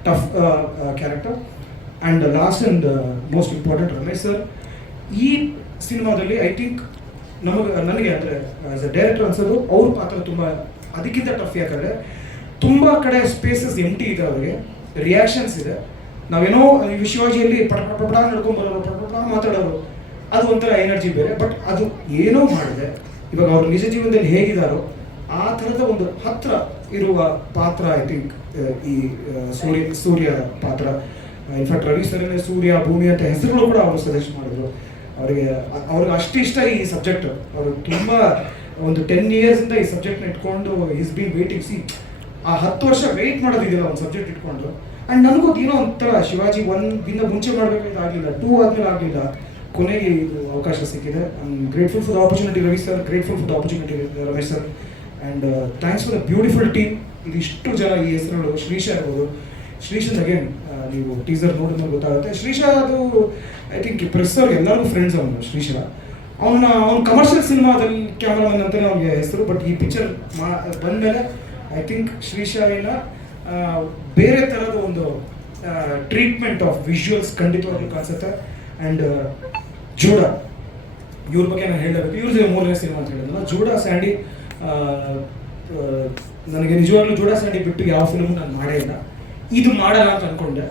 tough character. And last and most important Ramesh sir ಈ ಸಿನಿಮಾದಲ್ಲಿ ಐ ಥಿಂಕ್ ನನಗೆ ಅಂದರೆ ಆಸ್ ಅ ಡೈರೆಕ್ಟರ್ ಅನ್ಸೋದು ಅವ್ರ ಪಾತ್ರ ತುಂಬ ಅದಕ್ಕಿಂತ ಟಫ್. ಯಾಕಂದರೆ ತುಂಬ ಕಡೆ ಸ್ಪೇಸಸ್ ಎಂಟಿ ಇದೆ, ಅವರಿಗೆ ರಿಯಾಕ್ಷನ್ಸ್ ಇದೆ. ನಾವೇನೋ ಶಿವಾಜಿಯಲ್ಲಿ ಪಟ ನಡ್ಕೊಂಬರೋರು, ಪಟ ಮಾತಾಡೋರು, ಅದು ಒಂಥರ ಎನರ್ಜಿ ಬೇರೆ. ಬಟ್ ಅದು ಏನೋ ಮಾಡಿದೆ, ಇವಾಗ ಅವ್ರು ನಿಜ ಜೀವನದಲ್ಲಿ ಹೇಗಿದ್ದಾರೋ ಆ ಥರದ ಒಂದು ಹತ್ರ ಇರುವ ಪಾತ್ರ ಐ ಥಿಂಕ್ ಈ ಸೂರ್ಯ ಪಾತ್ರ. ಇನ್ಫ್ಯಾಕ್ಟ್ ರವಿ ಸರಿನೇ ಸೂರ್ಯ, ಭೂಮಿ ಅಂತ ಹೆಸರುಗಳು ಕೂಡ ಅವರು ಸಜೆಸ್ಟ್ ಮಾಡಿದ್ರು. ಅವ್ರಿಗೆ ಅಷ್ಟು ಇಷ್ಟ ಈ ಸಬ್ಜೆಕ್ಟ್. ಅವರು ತುಂಬ ಒಂದು 10 yearsಯಿಂದ ಈ ಸಬ್ಜೆಕ್ಟ್ನ ಇಟ್ಕೊಂಡು ಈಸ್ ಬೀನ್ ವೇಟಿಂಗ್. ಸಿ ಆ 10 ವರ್ಷ ವೆಯ್ಟ್ ಮಾಡೋದಿದೆಯಲ್ಲ ಒಂದು ಸಬ್ಜೆಕ್ಟ್ ಇಟ್ಕೊಂಡು. ಆ್ಯಂಡ್ ನನಗೂ ಏನೋ ಒಂಥರ ಶಿವಾಜಿ 1 ಮುಂಚೆ ಮಾಡಬೇಕಂತ ಆಗಲಿಲ್ಲ, 2 ಆದಮೇಲೆ ಆಗಲಿಲ್ಲ, ಕೊನೆಗೆ ಇದು ಅವಕಾಶ ಸಿಕ್ಕಿದೆ. I am grateful for the opportunity Ravi sir, grateful for the opportunity Ramesh sir. And thanks for the beautiful team. ಇದಿಷ್ಟು ಜನ ಈ ಹೆಸರುಗಳು, ಶ್ರೀಶಾ ಇರ್ಬೋದು. ಶ್ರೀಶನ್ ಅಗೇನ್ ನೀವು ಟೀಸರ್ ನೋಡಿದ್ಮೇಲೆ ಗೊತ್ತಾಗುತ್ತೆ. ಶ್ರೀಶಾ ಅದು ಐ ಥಿಂಕ್ ಪ್ರೆಸ್ ಅವ್ರಿಗೆ ಎಲ್ಲರಿಗೂ ಫ್ರೆಂಡ್ಸ್. ಅವನು ಶ್ರೀಶಾ ಅವನು ಕಮರ್ಷಿಯಲ್ ಸಿನಿಮಾದಲ್ಲಿ ಕ್ಯಾಮ್ರಾಮನ್ ಅಂತಲೇ ಅವ್ನಿಗೆ ಹೆಸರು. ಬಟ್ ಈ ಪಿಕ್ಚರ್ ಬಂದಮೇಲೆ ಐ ಥಿಂಕ್ ಶ್ರೀಶಾಯಿನ ಬೇರೆ ಥರದ ಒಂದು ಟ್ರೀಟ್ಮೆಂಟ್ ಆಫ್ ವಿಜುವಲ್ಸ್ ಖಂಡಿತವಾಗ್ಲೂ ಕಾಣಿಸುತ್ತೆ. ಆ್ಯಂಡ್ ಜೂಡ ಇವ್ರ ಬಗ್ಗೆ ನಾನು ಹೇಳಬೇಕು. ಇವ್ರದ್ದು 3ನೇ ಸಿನಿಮಾ ಅಂತ ಹೇಳಿದ್ನಲ್ಲ, ಜೂಡ ಸ್ಯಾಂಡಿ. ನನಗೆ ನಿಜವಾಗ್ಲೂ ಜೂಡ ಸ್ಯಾಂಡಿ ಬಿಟ್ಟು ಯಾವ ಫಿಲ್ಮು ನಾನು ಮಾಡೇ ಇಲ್ಲ. ಇದು ಮಾಡೋಣ ಅಂತ ಅಂದ್ಕೊಂಡೆ.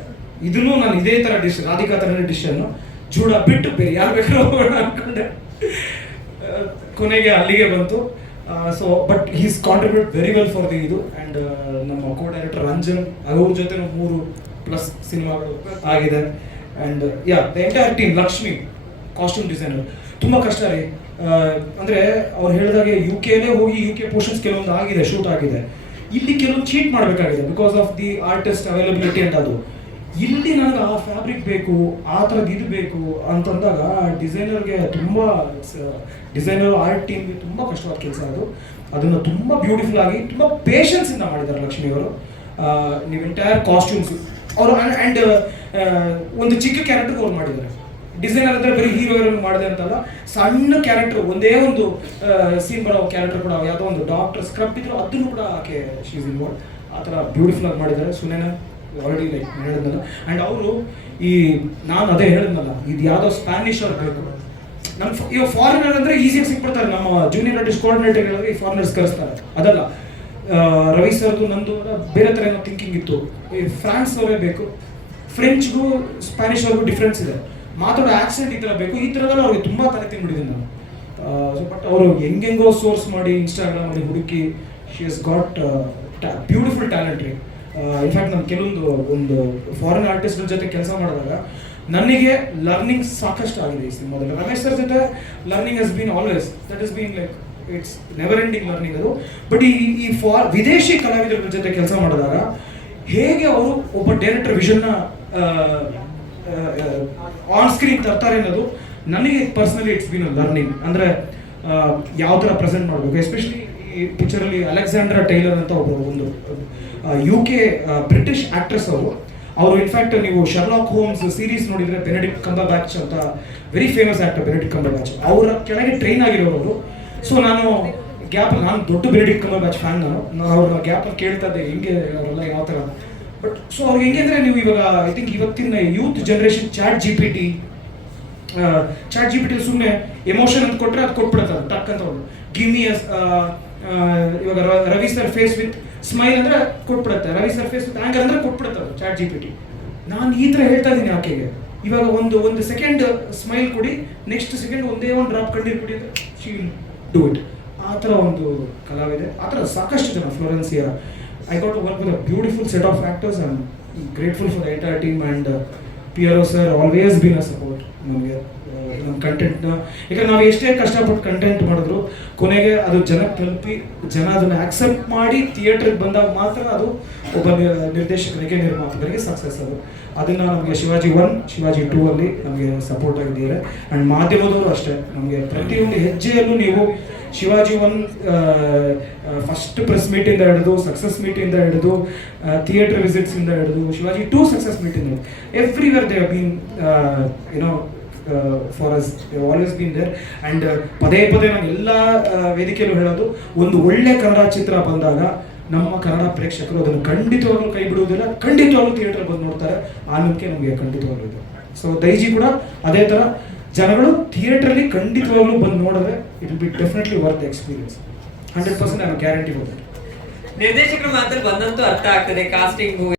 ಇದನ್ನು ನಾನು ಇದೇ ಥರ ಡಿಶ್, ರಾಧಿಕಾ ಥರನೇ ಡಿಶನ್ನು ಜೂಡ ಬಿಟ್ಟು ಬೇರೆ ಯಾರು ಬೇಕಾದ್ರೂ ಹೋಗೋಣ ಅಂದ್ಕೊಂಡೆ. ಕೊನೆಗೆ ಅಲ್ಲಿಗೆ ಬಂತು. So but he's contribute very well for the ಇದು. ಆ್ಯಂಡ್ ನಮ್ಮ ಕೋ ಡೈರೆಕ್ಟರ್ ರಂಜನ್, ಅವ್ರ ಜೊತೆ 3+ ಸಿನಿಮಾಗಳು ಆಗಿದೆ. And the entire team, Lakshmi costume designer, ತುಂಬ ಕಷ್ಟ ರೀ. ಅಂದರೆ ಅವ್ರು ಹೇಳಿದಾಗೆ UK ಹೋಗಿ UK ಪೋರ್ಷನ್ಸ್ ಕೆಲವೊಂದು ಆಗಿದೆ, ಶೂಟ್ ಆಗಿದೆ. ಇಲ್ಲಿ ಕೆಲವೊಂದು ಚೀಟ್ ಮಾಡಬೇಕಾಗಿದೆ because of the artist availability ಅಂತ. ಅದು ಇಲ್ಲಿ ನನಗೆ ಆ ಫ್ಯಾಬ್ರಿಕ್ ಬೇಕು, ಆ ಥರದ್ದು ಇದು ಬೇಕು ಅಂತಂದಾಗ ಡಿಸೈನರ್ಗೆ ತುಂಬ, ಡಿಸೈನರ್ ಆರ್ಟ್ ಟೀಮ್ಗೆ ತುಂಬ ಕಷ್ಟವಾದ ಕೆಲಸ ಅದು. ಅದನ್ನು ತುಂಬ ಬ್ಯೂಟಿಫುಲ್ ಆಗಿ, ತುಂಬ ಪೇಷನ್ಸಿಂದ ಮಾಡಿದ್ದಾರೆ ಲಕ್ಷ್ಮಿಯವರು. ನೀವು ಎಂಟೈರ್ ಕಾಸ್ಟ್ಯೂಮ್ಸ್ ಅವರು. ಆ್ಯಂಡ್ ಒಂದು ಚಿಕ್ಕ ಕ್ಯಾರೆಕ್ಟರ್ಗೆ ಅವ್ರು ಮಾಡಿದ್ದಾರೆ. ಡಿಸೈನರ್ ಅಂದರೆ ಬರೀ ಹೀರೋಯಿನ್ ಮಾಡಿದೆ ಅಂತಲ್ಲ, ಸಣ್ಣ ಕ್ಯಾರೆಕ್ಟರ್, ಒಂದೇ ಒಂದು ಸೀನ್ ಬರೋ ಕ್ಯಾರೆಕ್ಟರ್ ಕೂಡ, ಯಾವುದೋ ಒಂದು ಡಾಕ್ಟರ್ ಸ್ಕ್ರಬ್ ಇದ್ರು ಅದನ್ನು ಕೂಡ ಆಕೆ ಶೀಸ್ ಇನ್ವಾಲ್ವ್. ಆ ಥರ ಬ್ಯೂಟಿಫುಲ್ ಆಗಿ ಮಾಡಿದ್ದಾರೆ. ಸುನೇನಾ ಆಲ್ರೆಡಿ ಲೈಕ್ ಹೇಳಿದ್ನಲ್ಲ. ಆ್ಯಂಡ್ ಅವರು ನಾನು ಅದೇ ಹೇಳಿದ್ನಲ್ಲ, ಇದು ಯಾವುದೋ ಸ್ಪ್ಯಾನಿಷ್ ಅವ್ರು ಬೇಕು. ನಮ್ಮ ಇವಾಗ ಫಾರಿನರ್ ಅಂದರೆ ಈಸಿಯಾಗಿ ಸಿಕ್ಬಿಡ್ತಾರೆ. ನಮ್ಮ ಜೂನಿಯರ್ ಆರ್ಟಿಸ್ಟ್ ಕೋಆರ್ಡಿನೇಟರ್ ಹೇಳಿದ್ರೆ ಈ ಫಾರಿನರ್ಸ್ ಕರೆಸ್ತಾರೆ. ಅದಲ್ಲ, ರವಿ ಸರ್ದು ನಂದು ಬೇರೆ ಥರ ಏನೋ ಥಿಂಕಿಂಗ್ ಇತ್ತು. ಈ ಫ್ರಾನ್ಸ್ ಅವರೇ ಬೇಕು, ಫ್ರೆಂಚ್ಗೂ ಸ್ಪ್ಯಾನಿಷ್ ಅವ್ರಿಗೂ ಡಿಫ್ರೆನ್ಸ್ ಇದೆ. ಮಾತಾಡೋ ಆಕ್ಸೆಂಟ್ ಈ ಥರ ಬೇಕು. ಈ ಥರದಲ್ಲ ಅವ್ರಿಗೆ ತುಂಬ ತಲೆ ತಿಂದ್ಬಿಟ್ಟಿದ್ದೀನಿ ನಾನು. ಬಟ್ ಅವರು ಹೆಂಗೆಂಗೋ ಸೋರ್ಸ್ ಮಾಡಿ ಇನ್ಸ್ಟಾಗ್ರಾಮಲ್ಲಿ ಹುಡುಕಿ, she has got beautiful talent ರೀ. ಇನ್ಫ್ಯಾಕ್ಟ್ ನಾನು ಒಂದು ಫಾರಿನ್ ಆರ್ಟಿಸ್ಟ್ಗಳ ಜೊತೆ ಕೆಲಸ ಮಾಡಿದಾಗ ನನಗೆ ಲರ್ನಿಂಗ್ ಸಾಕಷ್ಟು ಆಗಿದೆ ಈ ಸಿನಿಮಾದಲ್ಲಿ. ರಮೇಶ್ ಸರ್ ಜೊತೆ learning has been always, that is been like it's never ending learning ಅದು. ಬಟ್ ಈ ವಿದೇಶಿ ಕಲಾವಿದರ ಜೊತೆ ಕೆಲಸ ಮಾಡಿದಾಗ ಹೇಗೆ ಅವರು ಒಬ್ಬ ಡೈರೆಕ್ಟರ್ ವಿಷನ್ನ ಆನ್ ಸ್ಕ್ರೀನ್ ತರ್ತಾರೆ ಅನ್ನೋದು ನನಗೆ personally it's been a learning. ಅಂದರೆ ಯಾವ ಥರ ಪ್ರೆಸೆಂಟ್ ಮಾಡಬೇಕು. ಎಸ್ಪೆಷಲಿ ಈ ಪಿಕ್ಚರಲ್ಲಿ ಅಲೆಕ್ಸಾಂಡ್ರಾ ಟೈಲರ್ ಅಂತ ಒಂದು UK ಬ್ರಿಟಿಷ್ ಆಕ್ಟ್ರೆಸ್ ಅವರು ಇನ್ಫ್ಯಾಕ್ಟ್ ನೀವು ಶರ್ಲಾಕ್ ಹೋಮ್ಸ್ ಸೀರೀಸ್ ನೋಡಿದರೆ ಬೆನೆಡಿಕ್ಟ್ ಕಂಬರ್ಬ್ಯಾಚ್ ಅಂತ ವೆರಿ ಫೇಮಸ್ ಆಕ್ಟರ್ ಬೆನೆಡಿಕ್ಟ್ ಕಂಬರ್ಬ್ಯಾಚ್, ಅವರ ಕೆಳಗೆ ಟ್ರೈನ್ ಆಗಿರೋರು. ಸೊ ನಾನು ದೊಡ್ಡ ಬೆನೆಡಿಕ್ಟ್ ಕಂಬರ್ಬ್ಯಾಚ್ ಫ್ಯಾನ್. ನಾನು ಅವ್ರನ್ನ ಗ್ಯಾಪಲ್ಲಿ ಕೇಳ್ತಾ ಇದ್ದೆ ಹೆಂಗೆ ಅವರೆಲ್ಲ ಯಾವ ಥರ. ಬಟ್ ಸೊ ಅವ್ರಿಗೆ ಹೆಂಗೆ ಅಂದರೆ, ನೀವು ಇವಾಗ ಐ ಥಿಂಕ್ ಇವತ್ತಿನ youth generation chat G P T ಸುಮ್ಮನೆ ಎಮೋಷನ್ ಅಂತ ಕೊಟ್ಟರೆ ಅದು ಕೊಟ್ಬಿಡುತ್ತೆ, ಅದು ಟಕ್ ಅಂತ ಅವ್ರು ಗಿಮ್ಮಿ. ಇವಾಗ Ravi sir face with smile ಅಂದರೆ ಕೊಟ್ಬಿಡುತ್ತೆ, Ravi sir face with anger ಅಂದರೆ ಕೊಟ್ಬಿಡುತ್ತೆ ಅದು ಚಾಟ್ GPT. ನಾನು ಈ ಥರ ಹೇಳ್ತಾ ಇದ್ದೀನಿ ಆಕೆಗೆ, ಇವಾಗ ಒಂದು ಸೆಕೆಂಡ್ ಸ್ಮೈಲ್ ಕೊಡಿ, ನೆಕ್ಸ್ಟ್ ಸೆಕೆಂಡ್ ಒಂದೇ ಒಂದು ಡ್ರಾಪ್ ಕಣ್ಣೀರು ಕೊಡಿ ಅಂದರೆ ಶಿ ವಿಲ್ ಡೂ ಇಟ್. ಆ ಥರ ಒಂದು ಕಲಾವಿದೆ. ಆ ಥರ ಸಾಕಷ್ಟು ಜನ. ಫ್ಲೋರೆನ್ಸಿಯಾ, I got to work with a beautiful set of actors. I'm grateful for the entire team, and Piero sir always been a support ನಮಗೆ ನಮ್ಮ ಕಂಟೆಂಟ್ನ. ಈಗ ನಾವು ಎಷ್ಟೇ ಕಷ್ಟಪಟ್ಟು ಕಂಟೆಂಟ್ ಮಾಡಿದ್ರು ಕೊನೆಗೆ ಅದು ಜನಕ್ಕೆ ತಲುಪಿ ಜನ ಅದನ್ನು ಆಕ್ಸೆಪ್ಟ್ ಮಾಡಿ ಥಿಯೇಟ್ರಿಗೆ ಬಂದಾಗ ಮಾತ್ರ ಅದು ಒಬ್ಬ ನಿರ್ದೇಶಕರಿಗೆ, ನಿರ್ಮಾಪಕರಿಗೆ ಸಕ್ಸಸ್ ಅದು. ಅದನ್ನು ನಮಗೆ ಶಿವಾಜಿ 1, ಶಿವಾಜಿ 2 ಅಲ್ಲಿ ನಮಗೆ ಸಪೋರ್ಟ್ ಆಗಿದ್ದಾರೆ. ಆ್ಯಂಡ್ ಮಾಧ್ಯಮದವರು ಅಷ್ಟೇ, ನಮಗೆ ಪ್ರತಿಯೊಂದು ಹೆಜ್ಜೆಯಲ್ಲೂ ನೀವು ಶಿವಾಜಿ 1 ಫಸ್ಟ್ ಪ್ರೆಸ್ ಮೀಟಿಂದ ಹಿಡಿದು, ಸಕ್ಸಸ್ ಮೀಟಿಂದ ಹಿಡಿದು, ಥಿಯೇಟರ್ ವಿಸಿಟ್ಸಿಂದ ಹಿಡಿದು, ಶಿವಾಜಿ 2 ಸಕ್ಸಸ್ ಮೀಟಿಂದ everywhere they have been for us, they always been there. And ಪದೇ ನಾನು ಎಲ್ಲ ವೇದಿಕೆಯಲ್ಲೂ ಹೇಳೋದು, ಒಂದು ಒಳ್ಳೆ ಕನ್ನಡ ಚಿತ್ರ ಬಂದಾಗ ನಮ್ಮ ಕನ್ನಡ ಪ್ರೇಕ್ಷಕರು ಅದನ್ನು ಖಂಡಿತವಾಗ್ಲೂ ಕೈ ಬಿಡುವುದಿಲ್ಲ, ಖಂಡಿತವಾಗ್ಲೂ ಥಿಯೇಟರ್ ಬಂದು ನೋಡ್ತಾರೆ. ಆ ನಂಬಿಕೆ ನಮಗೆ ಖಂಡಿತವಾಗ್ಲೂ ಇದೆ. ಸೊ ದೈಜಿ ಕೂಡ ಅದೇ ಥರ, ಜನಗಳು ಥಿಯೇಟ್ರಲ್ಲಿ ಖಂಡಿತವಾಗ್ಲೂ ಬಂದು ನೋಡಿದ್ರೆ it will be definitely worth the experience. 100% ನಾನು ಗ್ಯಾರಂಟಿ ಕೊಡ್ತೀನಿ. ನಿರ್ದೇಶಕರ ಮಾತಲ್ಲಿ ಬಂದಂತೂ ಅರ್ಥ ಆಗ್ತದೆ ಕಾಸ್ಟಿಂಗು